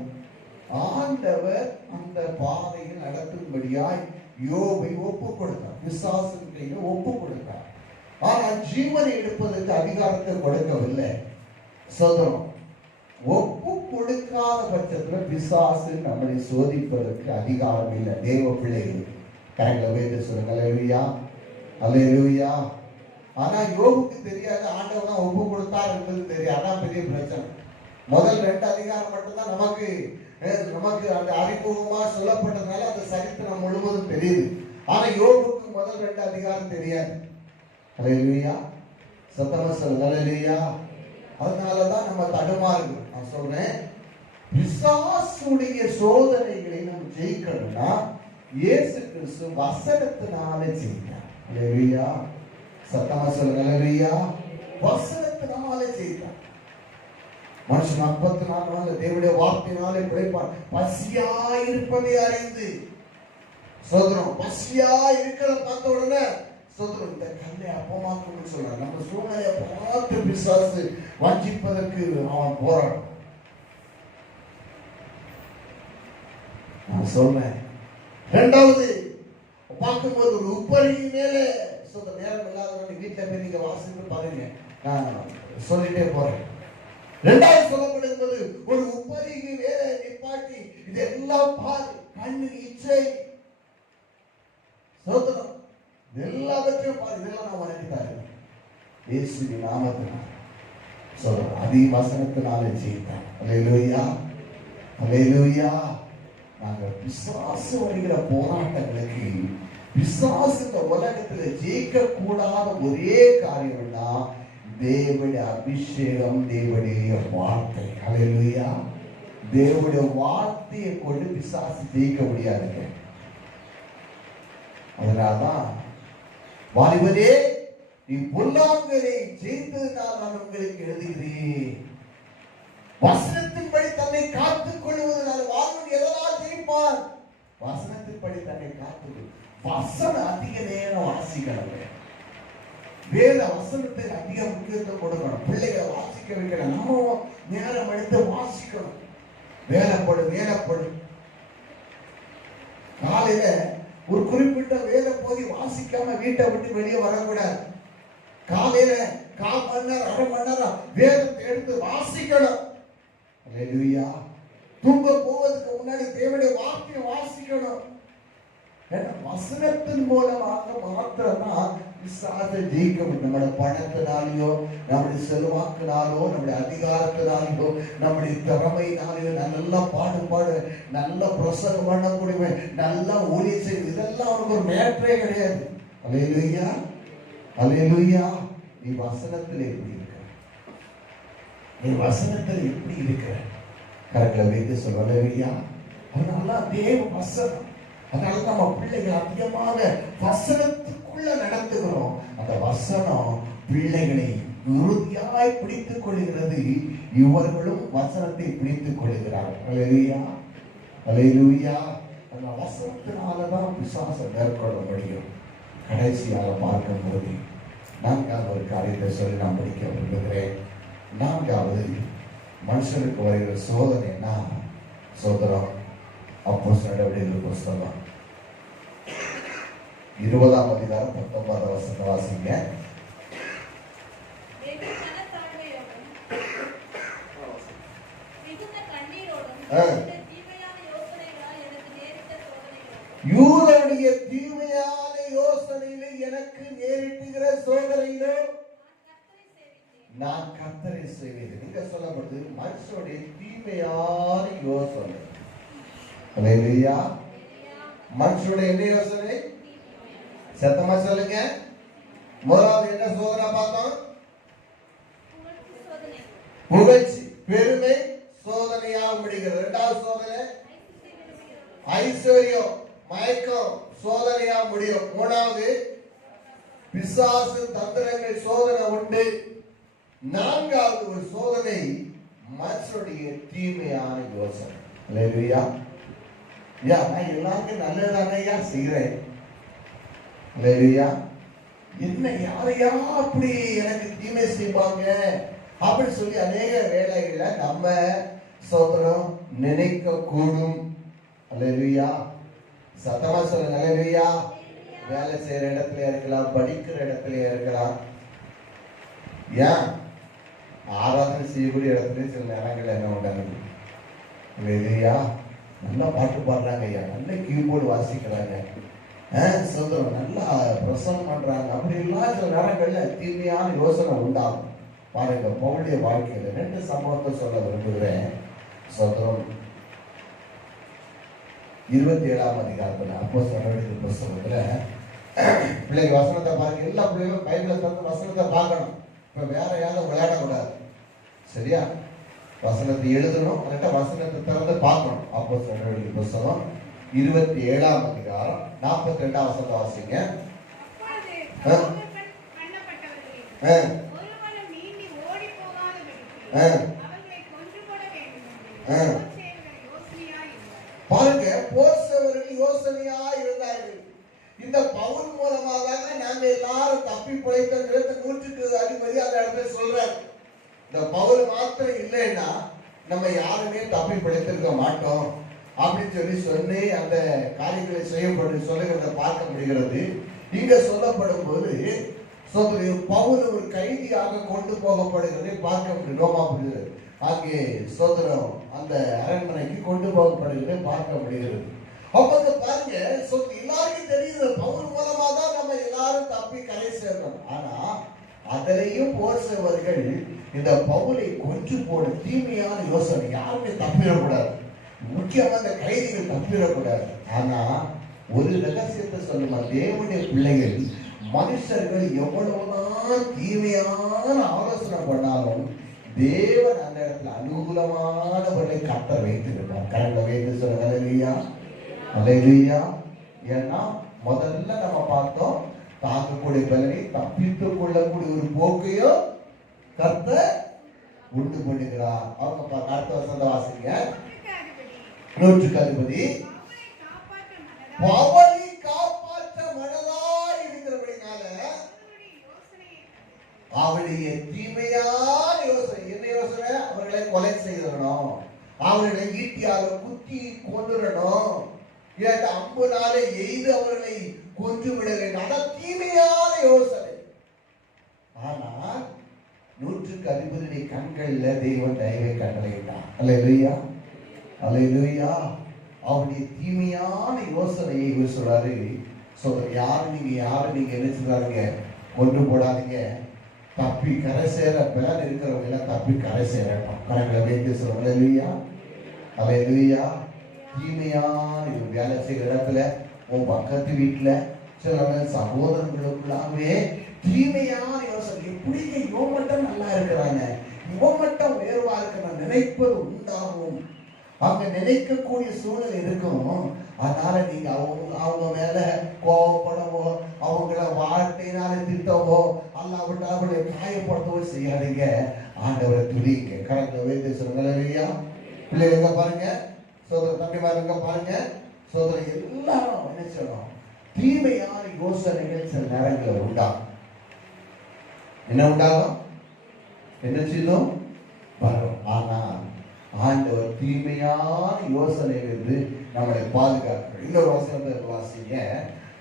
ஆண்டவர் அந்த பாதையில் நடத்தும்படியாய் யோபை ஒப்பு கொடுத்தார். பிசாசின் கையில ஒப்பு கொடுத்தார். ஆனால் ஜீவனை எடுப்பதற்கு அதிகாரத்தை கொடுக்கவில்லை. சோதரம் ஒப்பு கொடுக்காத பட்சத்துல பிசாசு நம்மளை சோதிப்பதற்கு அதிகாரம் இல்லை. தேவ பிள்ளைகளுக்கு கரெக்டா வைத்து சொல்லுங்க. அல்லேலூயா. அல்லேலூயா. ஆனா யோபுக்கு தெரியாது, ஆண்டவர் தான் ஒப்பு கொடுத்தார் என்பது தெரியாது. அதான் பெரிய பிரச்சனை. முதல் 2 அதிகாரம் மட்டும்தான் நமக்கு அந்த அறிமுகமா சொல்லப்பட்டதுனால அந்த சரித்திரம் முழுவதும் தெரியுது. ஆனா யோபுக்கு முதல் 2 அதிகாரம் தெரியாது. அல்லேலூயா. சத்தமா சொல்லுங்க. அல்லேலூயா. அதனாலதான் நம்ம தடுமாறுகிறோம். நான் சொல்றேன், பிசாசுடைய சோதனைகளை நம்ம ஜெயிக்கணும்னா இயேசு கிறிஸ்து வசனத்தினால ஜெயித்தார். அல்லேலூயா. சத்தமா சொல்லுங்க. அல்லேலூயா. வசனத்தினால ஜெயித்தார். மனுஷன் 44 நாள் தேவனுடைய வார்த்தையினாலே பிழைப்பான். பசியாயிருப்பதை அறிந்து சோதரம், பசியா இருக்கிறத பார்த்த உடனே சோதரம் இந்த கல்லை அப்பமாக்கணும்னு சொல்றான். நம்ம சூழ்நிலையை பார்த்து பிசாசு வஞ்சிப்பதற்கு அவன் போராடும். நான் சொல்றேன், இரண்டாவது பார்க்கும்போது ஒரு உப்பரியின் மேலே சொல்ற நேரம் இல்லாதவங்க வீட்டுல போய் நீங்க வாசித்து பாருங்க, நான் சொல்லிட்டே போறேன். இரண்டாவது சொல்லப்படும்போது ஒரு உப்பரியின் மேலே நிப்பாட்டி இதெல்லாம் பாரு, கண்ணு இச்சை சோதனம் எல்லாவற்றையும் பாரு, இதெல்லாம் நான் வணங்கிட்டாரு இயேசுவின் நாமத்தினால் சொல்றேன். அதி வசனத்தினாலே ஜெயித்தார். அல்லேலூயா, அல்லேலூயா. நாங்கள் பிசாசு வருகிற போராட்டங்களுக்கு, பிசாசு இந்த உலகத்துல ஜெயிக்க கூடாத ஒரே காரியம்னா தேவனுடைய அபிஷேகம், தேவனுடைய வார்த்தை. அல்லேலூயா. தேவனுடைய வார்த்தையை கொண்டு பிசாசு ஜெயிக்க முடியாதுங்க. அதனால்தான் வாலிபரே, நீ பொல்லாங்கரை ஜெயித்ததுனால் நான் உங்களுக்கு எழுதுகிறேன். வசனத்தின்படி தன்னை காத்துக் கொள்வதனால் வாழ்வன் எதனால் ஜெயிப்பான்? வசனத்தின்படி தன்னை காத்துக் வசனம் அதிக நேரம் வாசிக்கணும். வேத வசனத்துக்கு அதிக முக்கியத்துவம் கொடுக்கணும். பிள்ளைகளை வாசிக்க வைக்கணும். நம்ம நேரம் எடுத்து வாசிக்கணும். வேலைப்படும். காலையில ஒரு குறிப்பிட்ட வேத போதி வாசிக்காம வீட்டை விட்டு வெளியே வரக்கூடாது. காலையில 1/4 மணி நேரம் 1/2 மணி நேரம் வேதத்தை எடுத்து வாசிக்கணும். அல்லேலூயா. தூங்க போவதற்கு முன்னாடி தேவனுடைய வார்த்தையை வாசிக்கணும். வசனத்தின் மூலமாக மாத்திரம்தான் பிசாசை ஜெயிக்க முடியும். நம்முடைய பணத்தினாலேயோ, நம்முடைய செல்வாக்கினாலோ, நம்முடைய அதிகாரத்தினாலேயோ, நம்முடைய திறமையினாலேயோ, நல்லா பாடு, நல்ல பிரசங்கம் பண்ணக்கூடிய, நல்லா ஊழியம் செய்வது, இதெல்லாம் அவனுக்கு ஒரு மேற்றே கிடையாது. அல்லேலூயா, அல்லேலூயா. நீ வசனத்தில் எப்படி இருக்க? நீ வசனத்தில் எப்படி இருக்கிற? கரெக்டா வைத்து சொல்ல. அல்லேலூயா. அதனால தேவ வசனம். அதனால நம்ம பிள்ளைகள் அதிகமாக வசனத்துக்குள்ள நடத்துகிறோம். அந்த வசனம் பிள்ளைகளை உறுதியாய் பிடித்துக் கொள்கிறது. இவர்களும் வசனத்தை பிடித்துக் கொள்கிறார்கள். அல்லேலூயா, அல்லேலூயா. அந்த வசனத்தினாலதான் பிசாசை மேற்கொள்ள முடியும். கடைசியாக பார்க்கும்போது 4வது ஒரு காரியத்தை சொல்லி நான் படிக்க விரும்புகிறேன். 4வது மனுஷனுக்கு வருகிற சோதனைனா சோதரம். அப்போஸ்தலர் நடவடிக்கைகள் புத்தகம் 20ஆம் அதிகாரம் 19ஆவது வசனத்தை வாசிங்க. யூதனுடைய தீமையான யோசனையிலே எனக்கு நேரிட்டுகிற சோதனையிலோ நான் கர்த்தரை சேவித்தேன். நீங்க சொல்லப்படுது மனுஷனுடைய தீமையான யோசனை. அல்லேலூயா. மனுஷனுடைய என்ன யோசனை? சத்தமா சொல்லுங்க. முதலாவது என்ன சோதனை பார்த்தோம்? புகழ்ச்சி, பெருமை சோதனையாக முடிகிறது. 2வது சோதனை ஐஸ்வர்யம், மயக்கம் சோதனையாக முடியும். 3வது பிசாசு தந்திரங்கள் சோதனை உண்டு. 4வது ஒரு சோதனை மனுஷனுடைய தீமையான யோசனை. அல்லேலூயா. நான் எல்லாருக்கும் நல்லதானையா செய்கிறேன். அல்லேலூயா. என்ன யாரையா அப்படி எனக்கு தீமை செய்வாங்க அப்படின்னு சொல்லி அநேக வேளைகள்ல நம்ம சோதனம் நினைக்க கூடும். அல்லேலூயா. சத்தமா சொல்லுங்க. அல்லேலூயா. வேலை செய்யற இடத்துல இருக்கலாம், படிக்கிற இடத்துல இருக்கலாம், ஏன் ஆராதனை செய்யக்கூடிய இடத்துல சில நேரங்கள் என்ன உண்டாங்க. அல்லேலூயா. நல்லா பாட்டு பாடுறாங்க ஐயா, நல்ல கீபோர்டு வாசிக்கிறாங்க, சோதரம் நல்லா பிரசங்கம் பண்றாங்க. அப்படி எல்லாம் சில நேரங்கள்ல தீமையான யோசனை உண்டாகும். பாருங்க, பவுலுடைய வாழ்க்கையில 2 சம்பவத்தை சொல்ல விரும்புகிறேன். சோதரம் 27ஆம் அதிகாரத்துல அப்போஸ்தலர் நடவடிக்கைகள் புத்தகத்துல பிள்ளைங்க வசனத்தை பாருங்க. எல்லா பிள்ளைகளும் பைபிளை திறந்து வசனத்தை பார்க்கணும். இப்ப வேற யாரும் விளையாடக்கூடாது. சரியா? வசனத்தை எழுதணும், வசனத்தை திறந்து பார்க்கணும். அப்போஸ்தலர் நடவடிக்கைகள் புத்தகம் 27ஆம் அதிகாரம் 42ஆம் வசனத்தை வாசிங்க. போர்சவர்கள் யோசனையா இருந்தார்கள். இந்த பவுல் மூலமாக நாங்க எல்லாரும் தப்பி பிழைத்தோங்கிறது 100க்கு அதிபதி அந்த இடத்துல சொல்றாரு. இந்த பவுல் மாத்திரம் இல்லைன்னா நம்ம யாருமே தப்பி பிழைத்திருக்க மாட்டோம் அப்படின்னு சொல்லி அந்த காரியங்களை செய்யப்பட்டு சொல்லுகிறத பார்க்க முடிகிறது. இங்க சொல்லப்படும் போது பவுல் ஒரு கைதியாக கொண்டு போகப்படுகிறதை பார்க்க முடியும். ரோமாபுரி அங்கே சோதரம் அந்த அரண்மனைக்கு கொண்டு போகப்படுகிறதை பார்க்க முடிகிறது. அப்ப பாருங்க, எல்லாருக்கும் தெரியுது பவுல் மூலமா தான் நம்ம எல்லாரும் தப்பி கரை சேர்றோம். ஆனா அதிலையும் போர்சவர்கள் இந்த பவுலை கொன்று போட தீமையான யோசனை, யாருமே தப்பிடக்கூடாது, முக்கியமா இந்த கைதிகள் தப்பிடக்கூடாது. ஆனா ஒரு ரகசியத்தை சொல்லுமா, தேவனுடைய பிள்ளைகள் மனுஷர்கள் எவ்வளவுதான் தீமையான ஆலோசனை பண்ணாலும் தேவன் அந்த இடத்துல அனுகூலமானவர்களை கர்த்தர் வைத்திருக்கிறார். கரங்களை வைத்து சொல்ல ஹல்லேலூயா, ஹல்லேலூயா. ஏன்னா முதல்ல நம்ம பார்த்தோம், தாக்கக்கூடிய பலனை தப்பித்துக் கொள்ளக்கூடிய ஒரு போக்கையும் கர்த்தர் உண்டு பண்ணுகிறார். அவங்க அடுத்த வசனத்தை வாசிங்க. 100க்கு அதிபதி பவுலை காப்பாற்ற மனதாய் இருக்கிறபடினால அவருடைய தீமையான யோசனை, என்ன யோசனை? அவர்களை கொலை செய்யணும், அவர்களை ஈட்டியால குத்தி கொண்டுடணும், அம்புனாலே எய்து அவர்களை கொன்று விட வேண்டும். அதான் தீமையான யோசனை. ஆனா 100க்கு அதிபதியுடைய கண்கள்ல தெய்வம் தயவை கட்டளையிட்டார். அல்லேலூயா, அல்லேலூயா. அவருடைய தீமையான யோசனையை இவர் சொல்றாரு. யாரு நீங்க என்ன சொல்றாருங்க, கொண்டு போடாதீங்க, தப்பி கரை சேர பேர் இருக்கிறவங்க எல்லாம் தப்பி கரை சேரட்டும். கரங்களை வைத்து சொல்றாங்க. அல்லேலூயா, அல்லேலூயா. தீமையான வேலை செய்கிற இடத்துல, உன் பக்கத்து வீட்டுல சில சகோதரர்களுக்குள்ளாகவே தீமையான யோசனை, எப்படி இவன் மட்டும் நல்லா இருக்கிறாங்க, இவன் மட்டும் உயர்வா இருக்கிற நினைப்பது உண்டாகும். அவங்க நினைக்கக்கூடிய சூழ்நிலை இருக்கும். அதனால நீங்க அவங்க மேல கோபப்படவோ, அவங்கள வார்த்தையினால திட்டவோ, அல்லாவிட்டு அவங்களை காயப்படுத்தவோ செய்யாதீங்க. ஆண்டவரை துதிங்க. கரங்களை வைத்து சொல்லுங்க. பிள்ளைங்க பாருங்க, சோதர தம்பிமாருங்க பாருங்க, சோதர எல்லாரும் என்ன சொல்லணும், தீமையான யோசனைகள் சில நேரங்களில் உண்டாகும். என்ன உண்டாகும்? என்ன செய்யும்? வரும். ஆனா ஆண்டவர் தீமையான யோசனையிலிருந்து நம்மளை பாதுகாக்கிறார். இன்னொரு வசனத்தை வாசிங்க.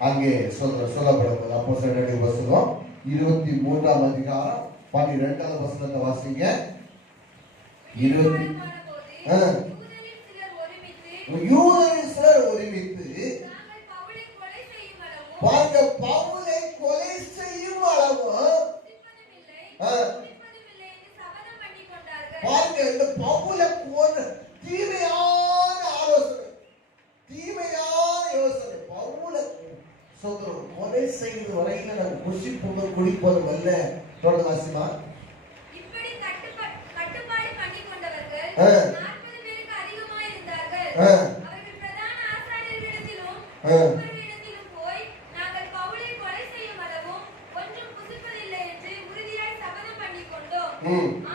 அங்கே சொல்லப்படுவது அப்போஸ்தலர் வசனம் 23ஆம் அதிகாரம் 12ஆவது வசனத்தை வாசிங்க. 20 யூதரில் சிலர் ஒருமித்து பாருங்க, பவுலை கொலை செய்யும் அளவு பாருங்க, இந்த பவுலை தீமையான ஆலோசனை, தீமையான யோசனை, பவுலை கொலை செய்வது வரையில நம்ம புசிப்பது குடிப்பதும் அல்ல. தொடர்ந்து வாசிமா. இப்படி கட்டுப்பாடு பண்ணி கொண்டவர்கள் 40 பேருக்கு அதிகமாக இருந்தார்கள். அவர்கள் பிரதான ஆசாரியர்களிடத்திலும் ஒவ்வொருவரிடத்திலும் போய், நாங்கள் பவுலை கொலை செய்யும் அளவும் ஒன்றும் புசிப்பதில்லை என்று உறுதியாய் சபதம் பண்ணி கொண்டோம்.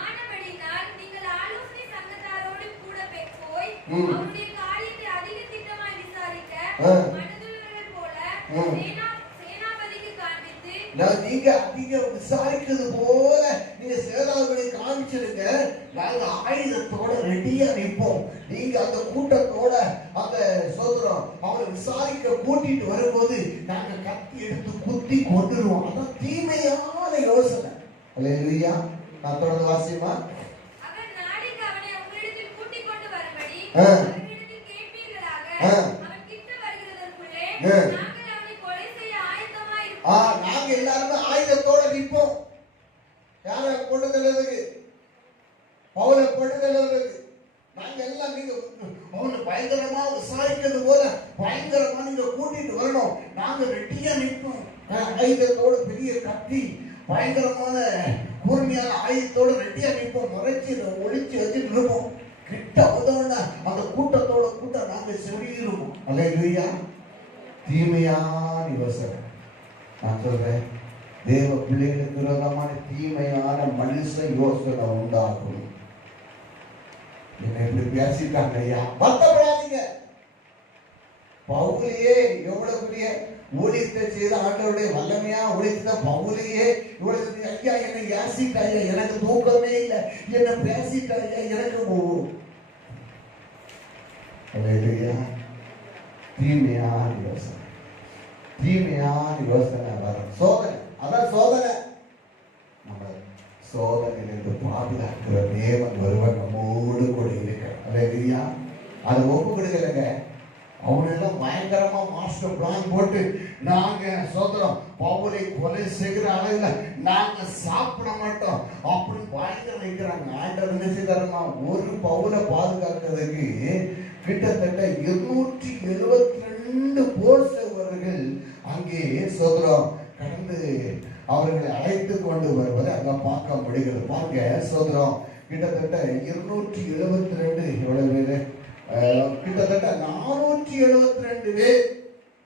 ஆனபடியினால் நீங்கள் ஆலோசனை சங்கத்தாரோடு கூட போய் அவருடைய காரியத்தை அதிக திட்டமாய் விசாரிக்க மனதுள்ளவர்கள் போல சேனாபதிக்கு காண்பித்து, நீங்க அதிக விசாரிக்கிறது போல நீங்க சேனாபதியை காமிச்சிருங்க, நாங்க ஆயுதத்தோட ரெடியா நிற்போம். நீங்க அந்த கூட்டத்தோட அந்த சோதரம் அவரை விசாரிக்க கூட்டிட்டு வரும்போது நாங்க கத்தி எடுத்து குத்தி கொண்டுருவோம். அதான் தீமையான யோசனை. அல்லேலூயா. நான் தொடர்ந்து வாசிமா. அவன் நாளைக்கு அவனை உங்களிடத்தில் கூட்டிக் கொண்டு வரும்படி அவரிடத்தில் கேட்பீர்களாக. அவன் கிட்ட வருகிறதற்குள்ளே நாங்கள் அவனை கொலை செய்ய ஆயத்தமாய் இருப்போம். நாங்க எல்லாரும் ஆயுதத்தோட நிற்போம். யாரை கொண்டு செல்றதுக்கு? பவுலை கொண்டு செல்றதுக்கு. நாங்க எல்லாம் நீங்க அவனை பயங்கரமா விசாரிக்கிறது போல பயங்கரமா நீங்க கூட்டிட்டு வரணும். நாங்க ரெட்டியா நிற்போம். ஆயுதத்தோட பெரிய கத்தி, பயங்கரமான கூர்மையான ஆயுதத்தோட ரெட்டியா நிற்போம். மறைச்சு ஒளிச்சு வச்சுட்டு இருப்போம். கிட்ட உதவுனா அந்த கூட்டத்தோட கூட்டம் நாங்க செவியிருப்போம். அல்லேலூயா. தீமையான யோசனை. நான் சொல்றேன், தேவ பிள்ளைகளுக்கு விரோதமான தீமையான மனுஷ யோசனை உண்டாகும். என்ன இப்படி பேசிட்டாங்க ஐயா, வருத்தப்படாதீங்க. பவுலையே எவ்வளவு பெரிய ஊழியத்தை செய்த ஆண்டவருடைய வல்லமையா ஊழியத்தை பவுலையே இவ்வளவு, ஐயா என்னை யாசிட்டாயா, எனக்கு தூக்கமே இல்லை, என்ன பேசிட்டாயா, எனக்கு தீமையான யோசனை, தீமையான யோசனை வரும். சோதனை, அதான் சோதனை. நம்ம சோதனையிலிருந்து பாதுகாக்கிற தேவன் ஒருவன் நம்மோடு கூட இருக்க. அல்லேலூயா. அதை ஒப்பு கொடுக்கலங்க. அவனெல்லாம் பயங்கரமா மாஸ்டர் பிளான் போட்டு, நாங்க சோதரம் பவுலை கொலை செய்கிற அளவில் நாங்க சாப்பிட மாட்டோம் அப்படின்னு பயங்கர வைக்கிறாங்க. ஆண்டவர் என்ன செய்தாருமா, ஒரு பவுலை பாதுகாக்கிறதுக்கு கிட்டத்தட்ட 272 போர் சேவர்கள் அங்கே சோதரம் கடந்து அவர்களை அழைத்து கொண்டு வருவதை அங்க பார்க்க முடிகிறது. பாருங்க சோதரம், கிட்டத்தட்ட 272 எவ்வளவு பேரு, கிட்டத்தட்ட 472 பேர்.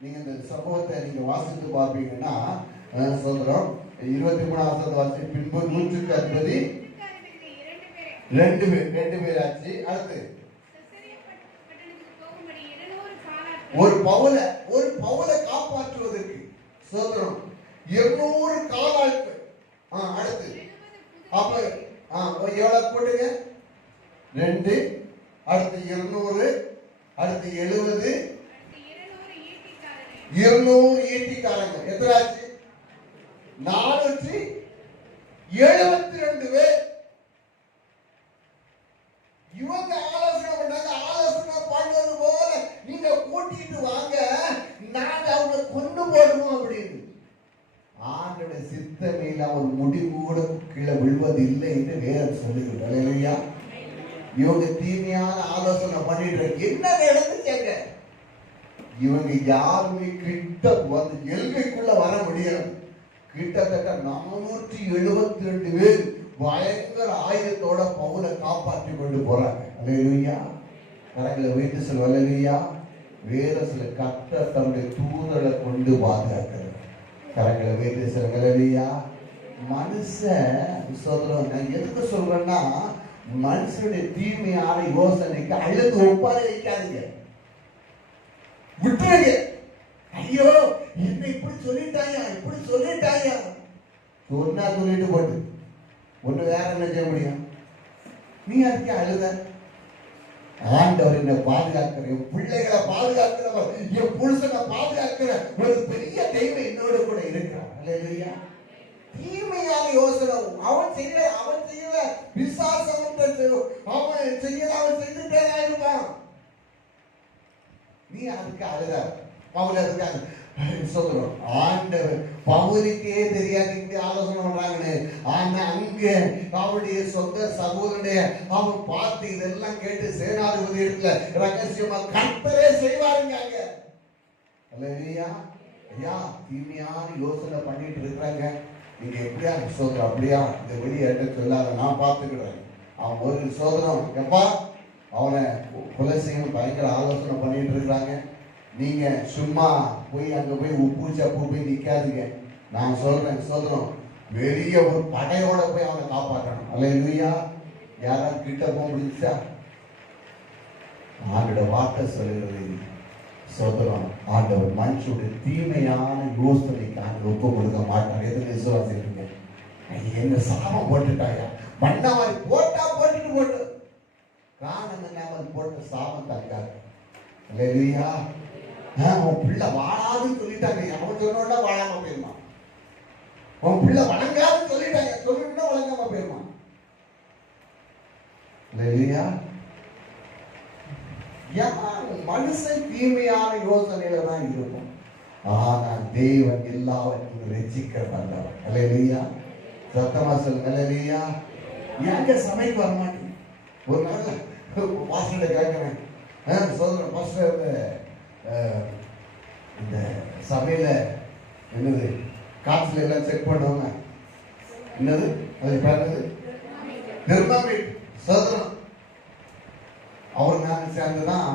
நீங்க இந்த சம்பவத்தை நீங்க வாசித்து பார்ப்பீங்கன்னா சொல்றோம், 23ஆம் வாசி, பின்பு 100க்கு அதிபதி 2 பேர் ஆச்சு. அடுத்து ஒரு பவுலை காப்பாற்றுவதற்கு சோதரம் 200 காலாட்கள். அடுத்து அப்ப எவ்வளவு போட்டுங்க, 2, அடுத்து 200, அடுத்து 70, 200 ஈட்டிக்காரங்க. எத்தனை ஆச்சு? 472 பேர். இவங்க ஆலோசனை பண்ணாங்க, ஆலோசனை பண்ணுவது போல நீங்க கூட்டிட்டு வாங்க, நாங்க அவங்க கொண்டு போடுவோம் அப்படின்னு. ஆண்டோட சித்தமையில் அவர் முடிவு கூட கீழே விழுவதில்லை என்று வேதம் சொல்லுகிறது. அல்லேலூயா. இவங்க தீமையான ஆலோசனை பண்ணிட்டு என்ன நடந்துச்சாங்க, இவங்க யாருமே கிட்ட வந்து எல்கைக்குள்ள வர முடியாது. கிட்டத்தட்ட 472 பேர் பயங்கர ஆயுதத்தோட பவுலை காப்பாற்றி கொண்டு போறாங்க. அல்லேலூயா. கரங்களை வைத்து சொல்ல. அல்லேலூயா. வேற சில கர்த்தர் தன்னுடைய தூதரை கொண்டு பாதுகாக்கிறார். கரங்களை வைத்து சொல்ல. அல்லேலூயா. மனுஷன் சொல்றேன், நான் எதுக்கு சொல்றேன்னா, மனுஷனுடைய தீமையான யோசனைக்கு அழுது ஒப்பாரி வைக்காதீங்க, விட்டுருங்க. ஐயோ என்ன இப்படி சொல்லிட்டாயா, இப்படி சொல்லிட்டாயா, சொன்னா சொல்லிட்டு போட்டு ஒண்ணு வேற என்ன செய்ய முடியும்? நீ அதுக்கு அழுத. ஆண்டவர் என்ன பாதுகாக்கிற, என் பிள்ளைகளை பாதுகாக்கிறவர், என் புருஷனை பாதுகாக்கிற ஒரு பெரிய தெய்வம் என்னோட கூட இருக்கிறார். அல்லேலூயா. தீமையான யோசனை அவன் செய்யல விசுவாசம் அவன் செய்யல, அவன் செய்துட்டே தான் இருப்பான். நீ அதுக்கு அழுத. பவுல் அதுக்காக சொல்றோம், ஆண்டவர் பவுலுக்கே தெரியாது இப்படி ஆலோசனை பண்றாங்கன்னு. ஆனா அங்க அவருடைய சொந்த சகோதரனுடைய அவன் பார்த்து இதெல்லாம் கேட்டு சேனாதிபதி இடத்துல ரகசியமா கர்த்தரே செய்வாருங்க. அல்லேலூயா. ஐயா தீமையான யோசனை பண்ணிட்டு இருக்கிறாங்க, நீங்க எப்படியா சோதரம் அப்படியா இந்த வெளியேற்ற சொல்லாத, நான் பார்த்துக்கிறேன். அவன் ஒரு சோதரம் எப்பா அவனை கொலை செய்யணும் பயங்கர ஆலோசனை பண்ணிட்டு இருக்கிறாங்க. நீங்க சும்மா போய் அங்க போய் உப்பு சப்பு போய் நிக்காதீங்க. நான் சொல்றேன் சோதரம், வெளிய ஒரு படையோட போய் அவனை காப்பாற்றணும். அல்லேலூயா. யாராவது கிட்ட போக முடிஞ்சா? ஆண்டோட வார்த்தை சொல்லுகிறது சோதரம், ஆண்டவர் மனுஷனுடைய தீமையான யோசனைக்கு ஆண்டு ஒப்பு கொடுக்க மாட்டார். எதுக்கு விசுவாசிங்க? என்ன சாபம் போட்டுட்டாயா, மண்ண மாதிரி போட்டா போட்டுட்டு போட்டு காரணம் என்ன போட்ட சாபம் தக்காரு. அல்லேலூயா. உன் பிள்ளை வாழாதுன்னு சொல்லிட்டாங்க, அவன் சொன்னோட வாழாம போயிருமா. உன் பிள்ளை வணங்காதுன்னு சொல்லிட்டாங்க, சொல்லிட்டுனா வணங்காம போயிருமா. அல்லேலூயா. மனுஷன் தீமையான யோசனையில தான் இருக்கும், ஆனால் தேவன் எல்லாவற்றையும் ரட்சிக்க வந்தவர். அல்லேலூயா. சத்தமா சொல்லுங்க. அல்லேலூயா. ஏங்க சபைக்கு வர மாட்டேன்? ஒரு நாள் பாஸ்டர் கேட்கிறேன், சொல்றேன் பாஸ்டர் இந்த சபையில என்னது காசுல எல்லாம் செக் பண்ணுவாங்க, என்னது அது பேருது தெர்மாமீட்டர் சோதனம். அவர் நாங்கள் சேர்ந்துதான்,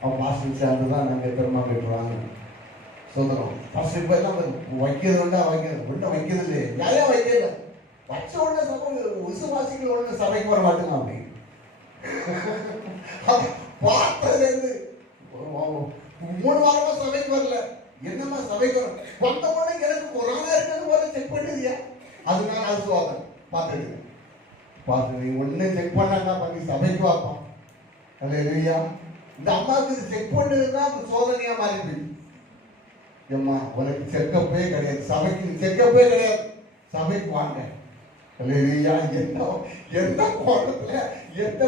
அவன் பாஸ்டர் சேர்ந்துதான் நாங்கள் தெர்மாமீட்டர் வாங்கணும் சோதனம். ஃபர்ஸ்ட் இப்போ எல்லாம் வைக்கிறது உண்டா, வைக்கிறது ஒன்றும் வைக்கிறது இல்லையே, யாரையும் வைக்கல. வச்ச உடனே சபை விசுவாசிகள் உடனே சபைக்கு வர மாட்டேங்க. அப்படி பார்த்ததுலேருந்து 3 வாரமா சபைக்கு வரல, என்னம்மா சபைக்கு வந்த உடனே எனக்கு கொரோனா இருக்கிறது போல செக் பண்ணுதியா, அதனால அது சோதனை. பார்த்துடுங்க, பார்த்து நீ ஒண்ணு செக் பண்ணா பண்ணி சபைக்கு வாப்பான். அல்லேலூயா. இந்த அம்மாவுக்கு செக் பண்ணதுதான் அந்த சோதனையா மாறி போயிடுச்சு. ஏம்மா உனக்கு செக்கப்பே கிடையாது, சபைக்கு செக்கப்பே கிடையாது, சபைக்கு வாங்க. அல்லேலூயா. எந்த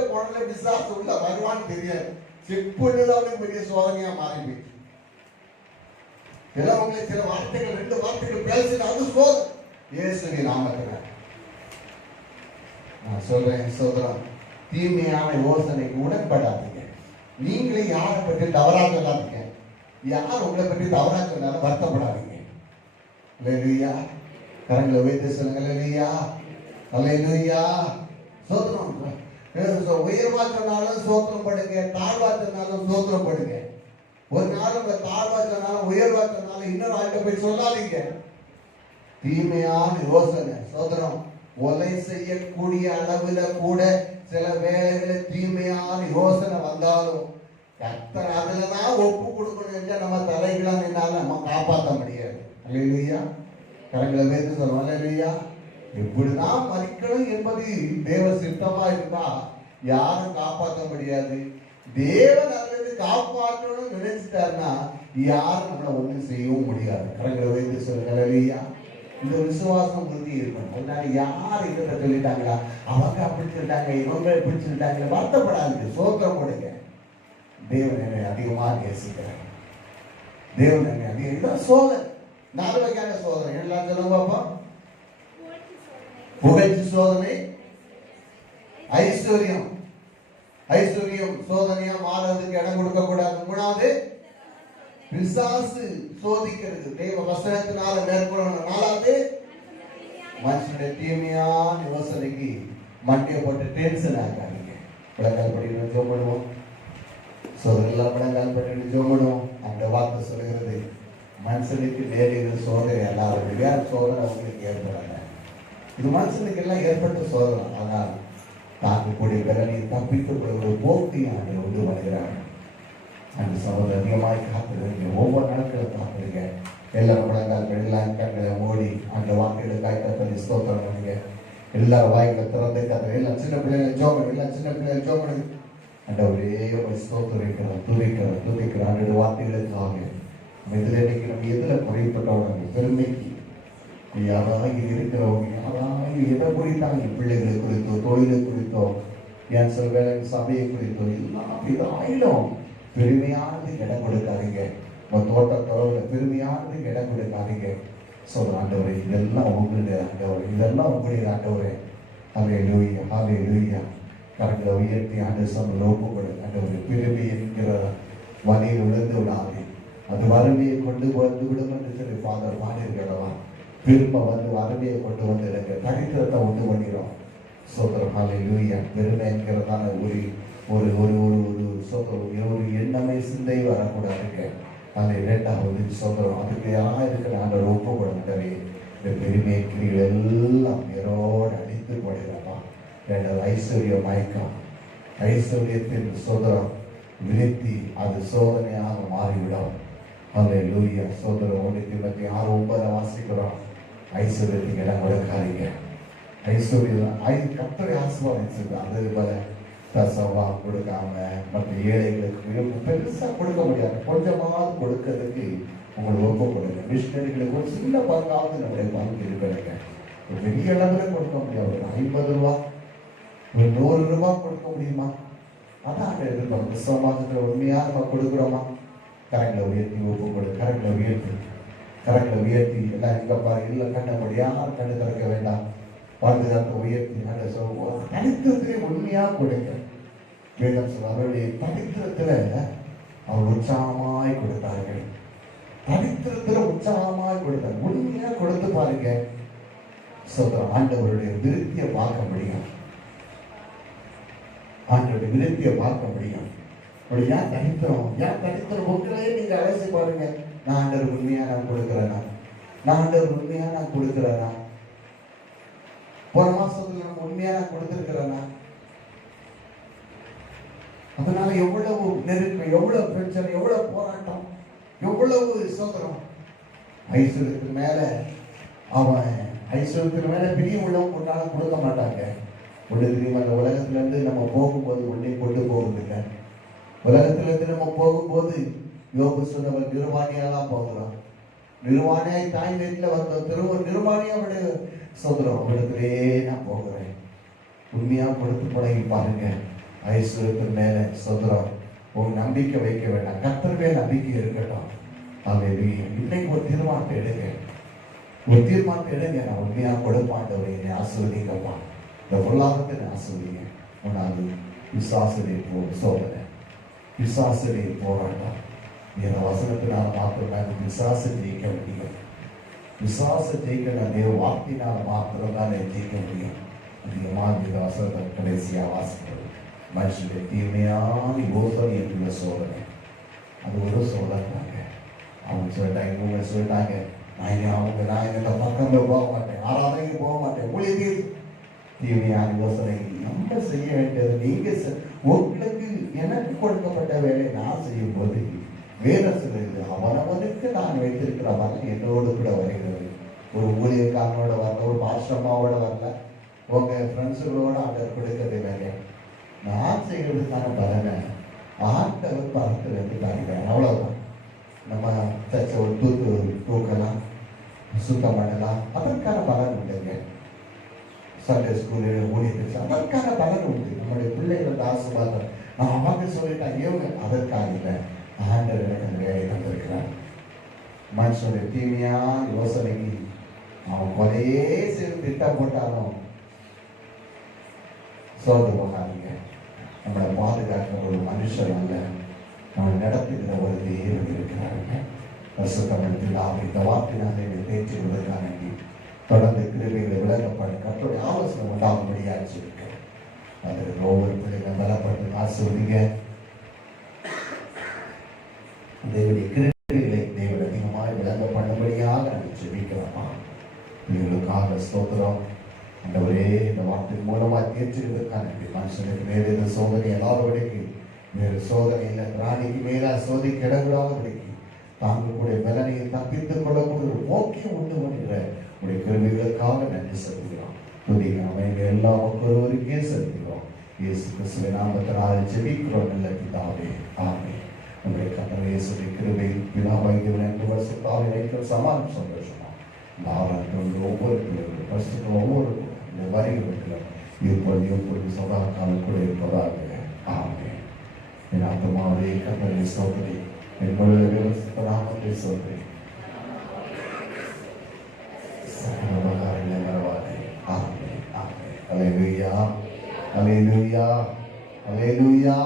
கோணத்துல விசுவாசம் உள்ள வருவான்னு தெரியாது. செக் பண்ணது அவனுக்கு பெரிய சோதனையா மாறி போயிடுச்சு. சிலவங்களை சில வார்த்தைகள் 2 வார்த்தைகள் பேசினா அது சோதனை. இயேசுவின் நாமத்தில் நான் சொல்றேன் சோதரம், தீமையான யோசனைக்கு உடன்படாதீங்க. நீங்களே யாரை பற்றி தவறா சொல்லாதீங்க. யார் உங்களை பற்றி தவறா சொன்னாலும் வருத்தப்படாதீங்க. அல்லேலூயா. கரங்களை வைத்து சொல்லுங்க. அல்லேலூயா, அல்லேலூயா. சோதரம் உயர்வா சொன்னாலும் சோத்திரம் படுங்க, தாழ்வா சொன்னாலும் சோத்திரம் படுங்க. ஒரு நாள் உங்க தாழ்வா சொன்னாலும் உயர்வா சொன்னாலும் இன்னொரு ஆள்கிட்ட போய் சொல்லாதீங்க. தீமையான யோசனை சோதரம் கொலை செய்யக்கூடிய அளவுல கூட சில வேளைகளை தீமையான யோசனை வந்தாலும் கர்த்தர் அதுலதான் ஒப்பு கொடுக்கணும். நம்ம தலைகளா நின்னாலும் நம்ம காப்பாற்ற முடியாது. அல்லேலூயா. கரங்களை வைத்து சொல்லுவோம். அல்லேலூயா. இப்படிதான் மறிக்கணும் என்பது தேவ சித்தமா இருந்தா யாரும் காப்பாற்ற முடியாது. தேவன் அல்லது காப்பாற்றணும் நினைச்சிட்டாருன்னா யாரும் நம்மளை ஒண்ணும் செய்யவும் முடியாது. கரங்களை வைத்து சொல்லுங்க. அல்லேலூயா. இந்த விசுவாசம் உறுதி இருக்கணும். அதனால யார் இதை சொல்லிட்டாங்களா, அவங்க அப்படி சொல்லிட்டாங்க, இவங்க எப்படி சொல்லிட்டாங்க, வருத்தப்படாது, சோத்திரம் கொடுங்க. தேவன் என்னை அதிகமாக நேசிக்கிறார். தேவன் என்னை அதிகம் சோதனை 4 வகையான சோதனை. எல்லாம் சொல்லுங்க பாப்பா. புகழ்ச்சி சோதனை, ஐஸ்வர்யம் சோதனையா மாறதுக்கு இடம் கொடுக்க கூடாது. 3வது பிசாசு சோதிக்கிறது, தேவ வசனத்தினால மேற்கொள்ளணும். 4வது மனுஷனுடைய தீமையான யோசனைக்கு மண்டிய போட்டு டென்ஷன் ஆகாதீங்க. விளங்கால் படிக்கணும், ஜெபம் பண்ணுவோம். சோதனை விளங்கால் பட்டு ஜெபம் பண்ணுவோம். அந்த வார்த்தை சொல்லுகிறது, மனுஷனுக்கு நேரில் சோதனை எல்லாரும் வேற சோதனை அவங்களுக்கு ஏற்படாது. இது மனுஷனுக்கு எல்லாம் ஏற்பட்ட சோதனை. ஆனால் தாக்கக்கூடிய பலனை தப்பித்துக் கொள்கிற போக்கையும் அதை உண்டு வருகிறாங்க. அந்த சோதனை அதிகமாக காத்துருங்க. ஒவ்வொரு நாட்களும் காத்துருங்க. எல்லாரும் முழங்கால்கள் எல்லாம் கண்களை மூடி அந்த வாக்குகளுக்காக கத்தனை ஸ்தோத்திரம் பண்ணுங்க. எல்லா வாய்களை திறந்து கத்துற எல்லாம் சின்ன பிள்ளைகள் ஜோமன், எல்லாம் சின்ன பிள்ளைகள் ஜோமன் அந்த ஒரே ஒரு ஸ்தோத்திரிக்கிறோம், துதிக்கிறோம் அந்த வார்த்தைகளுக்காக. இதில் இன்னைக்கு நம்ம எதில் குறைப்பட்டவங்க பெருமைக்கு யாராவது இருக்கிறவங்க, யாராவது எதை குறித்தாங்க, பிள்ளைகளை குறித்தோ, தொழிலை குறித்தோ, என் சில வேலை சபையை குறித்தோ, எல்லாம் இது ஆயிடும். பெருமையானதுக்கு இடம் கொடுக்காதீங்க. உங்கள் தோட்டத்தோட பெருமையானதுக்கு இடம் கொடுக்காதீங்க. சொல்ற ஆண்டவரே, இதெல்லாம் உங்களுடைய ஆண்டவரே, இதெல்லாம் உங்களுடைய ஆண்டவரே. ஹல்லேலூயா, ஹல்லேலூயா. கரங்களை உயர்த்தி ஆண்டு சொன்ன ஒப்புக்கொடு. ஆண்டவரே, பெருமை என்கிற வலையில் விழுந்து விடாதே, அது வறுமையை கொண்டு வந்து விடும் என்று சொல்லி ஃபாதர் பாடியிருக்கிறவா. திரும்ப வந்து வறுமையை கொண்டு வந்து எனக்கு தரித்திரத்தை உண்டு பண்ணிடும். சோதரம் ஹல்லேலூயா. பெருமை என்கிறதான ஒரு ஒரு ஒரு ஒரு ஒரு எண்ணமே சிந்தை வரக்கூடாதுங்க. அதை 2வது சோதரம் அதுக்கு இருக்கிற ஆண்டோட ஒப்புக்கொடுங்கவே. இந்த பெருமை கிரிகள் எல்லாம் வேரோடு அடித்து போடுகிறப்பா. 2வது ஐஸ்வர்ய மயக்கம், ஐஸ்வர்யத்தின் சோதரம் விருத்தி அது சோதனையாக மாறிவிடும். ஹல்லேலூயா. சோதரம் 1 தீமோத்தேயு 6:9 வாசிக்கிறோம். ஐஸ்வர்யத்துக்கு இடம் கொடுக்காதீங்க. ஐஸ்வர்யம் கர்த்தரை ஆசீர்வதிச்சிருக்கு. அது போல தசவா கொடுக்காம மற்ற ஏழைகளுக்கு பெருசா கொடுக்க முடியாது, கொஞ்சமாவது கொடுக்கறதுக்கு உங்களுக்கு ஒப்பு கொடுங்க. மிஷினரிகளுக்கு ஒரு சின்ன பங்காவது நம்முடைய பங்கு இருக்கிறீங்க. ஒரு பெரிய அளவில் கொடுக்க முடியாது. ஒரு 50 ரூபா, ஒரு 100 ரூபாய் கொடுக்க முடியுமா? அதான் எதிர்பார்க்கும். விசுவாசத்துல உண்மையா நம்ம கொடுக்குறோமா? கரங்களை உயர்த்தி ஒப்பு கொடு. கரங்களை உயர்த்தி எல்லாம் இங்க பாரு, இல்லை கண்ண முடியாமல் கண்ணு திறக்க வேண்டாம். பாதுகாப்பு உயர்த்தி தரித்திரத்திலே உண்மையா கொடுங்க. வேதம் சொல்ல அவருடைய தரித்திரத்துல அவர் உற்சாகமாய் கொடுத்தார்கள். தரித்திரத்துல உற்சாகமாய் கொடுத்தார். உண்மையா கொடுத்து பாருங்க. சொல்றோம் ஆண்டவருடைய விருத்தியை பார்க்க முடியும். ஆண்டவருடைய விருத்தியை பார்க்க முடியும். ஏன் தரித்திரம் உங்களையே நீங்க அலசி பாருங்க. நான் ஆண்டவர் உண்மையா நான் கொடுக்கிறேனா? போன மாசத்துல நம்ம உண்மையா நான் கொடுத்திருக்கிறேனா? அதனால எவ்வளவு நெருக்கம், எவ்வளவு பிரச்சனை, எவ்வளவு போராட்டம், எவ்வளவு சோதனம். ஐஸ்வர்யத்துக்கு மேல அவன் ஐஸ்வர்யத்துக்கு மேல பிரியம் உள்ளவங்க கொண்டாலும் கொடுக்க மாட்டாங்க. ஒன்று தெரியுமா, அந்த உலகத்துல இருந்து நம்ம போகும்போது ஒன்றையும் கொண்டு போகுதில்லை. உலகத்துல இருந்து நம்ம போகும்போது யோபு சொன்னவர் நிர்வாணியாலாம் போகிறோம். நிர்வாணியாய் தாய் வீட்டில் வந்த நிர்வாணியா அவருடைய சோதரம் அவரிடத்திலே நான் போகிறேன். உண்மையா கொடுத்து பழகி பாருங்க. ஐஸ்வர்யத்தின் மேல சோதரம் உங்க நம்பிக்கை வைக்க வேண்டாம், கர்த்தர் மேல் நம்பிக்கை இருக்கட்டும். இன்னைக்கு ஒரு தீர்மானத்தை எடுங்க, ஒரு தீர்மானத்தை எடுங்க. நான் உண்மையா கொடுப்பாண்டவரை என்னை ஆசீர்வதிங்கப்பா, இந்த பொருளாதாரத்தை ஆசீர்வதிங்க. ஒன்றாவது விசுவாசத்தை சோதனை, விசுவாசத்தை போராட்டம். இந்த வசனத்தினால மாத்திரம் விசுவாசம் ஜெயிக்க முடியும். விசுவாசம் ஜெயிக்க தேவ வார்த்தையினால மாத்திரம் தான் ஜெயிக்க முடியும். அதிகமாக இந்த வசனத்தை கடைசியா வாசிக்கிறது. மனுஷனுடைய தீமையான யோசனை என்ற சோதனை, அது ஒரு சோதனைங்க. அவங்க சொல்லிட்டாங்க, இவங்க சொல்லிட்டாங்க, நான் இந்த பக்கமே போக மாட்டேன், ஆராதனைக்கு போக மாட்டேன், ஊழியர்கள். தீமையான யோசனை நம்ம செய்ய வேண்டியது. நீங்க உங்களுக்கு எனக்கு கொடுக்கப்பட்ட வேலையை நான் செய்யும் போது வேதம் சொல்லுது, அவனவனுக்கு நான் வைத்திருக்கிற வரல என்னோடு கூட வருகிறது. ஒரு ஊழியக்காரனோட வரல, ஒரு பாஸ்டம்மாவோட வரல, உங்க ஃப்ரெண்ட்ஸுகளோட ஆர்டர் கொடுக்கறது வேலை. நான் செய்யறதுக்கான பலனை ஆண்டவர் பலத்துல இருந்து தருவேன். அவ்வளவுதான். நம்ம சர்ச்சை ஒரு தூக்கலாம், சுத்தம் பண்ணலாம், அதற்கான பலன் உண்டுங்க. சண்டே ஸ்கூலில் ஊழியர் அதற்கான பலன் உண்டு. நம்முடைய பிள்ளைகள் ஆசீர்வாதம் நான் அவங்க சொல்லிட்டாங்க, இவங்க அதற்காக இல்லை. ஆண்டவர் எனக்கு அந்த வேலையை தந்திருக்கிறார். மனுஷனுடைய தீமையான யோசனைக்கு அவன் கொலையே செய்து திட்டம் போட்டாலும் சோர்ந்து போகாதீங்க. நம்மளை பாதுகாக்கிற ஒரு மனுஷன் அல்ல, நம்ம நடத்துகிற ஒரு தேவன் இருக்கிறாருங்க. பரிசுத்தத்தில் இந்த வார்த்தையினாலே தேற்றுவதற்கான தொடர்ந்து கிருபைகளை விளக்கப்படும் கர்த்தருடைய ஆலோசனை உண்டாகும்படியாக இருக்கிறேன். அதில் ஒவ்வொரு பிள்ளைகள் பலப்பட்டு ஆசீர்வதிங்க. தேவனுடைய கிருபைகளை தேவன் அதிகமாக விளங்க பண்ணும்படியாக நாங்கள் ஜெபிக்கிறோமா. இவங்களுக்காக ஸ்தோத்திரம். ஆண்டவரே, இந்த வார்த்தை மூலமா தேர்ச்சிருவதற்கான மனுஷனுக்கு மேலே இந்த சோதனை எல்லாரோடைக்கு வேறு சோதனை இல்லை. ராணிக்கு மேலே சோதிக்க இடங்களாக தாங்கக்கூடிய பலனையை தப்பித்துக் கொள்ளக்கூடிய ஒரு போக்கியம் உண்டு பண்ணுகிற உடைய கிருபைகளுக்காக நன்றி செலுத்துகிறோம். புதிய அமைங்க எல்லா மக்களுக்கே செலுத்துகிறோம். இயேசு கிறிஸ்துவின் நாமத்தினால ஜெபிக்கிறோம் நல்ல பிதாவே, ஆமென். நம்முடைய கர்த்தர் இயேசுவின் கிருபை பிதாவாகிய தேவன் பரிசுத்தாவின் ஐக்கியம் சமாதானம் சந்தோஷமா ஒவ்வொரு பிள்ளைகளும் பரிசுத்த ஒவ்வொரு இந்த வரிகளும் இப்பொழுது சதா காலம் கூட இருப்பதாக, ஆமென். என் ஆத்மாவே கர்த்தரை ஸ்தோத்திரி, என் முழு நாமத்தை ஸ்தோத்திரி. Hallelujah, hallelujah, hallelujah.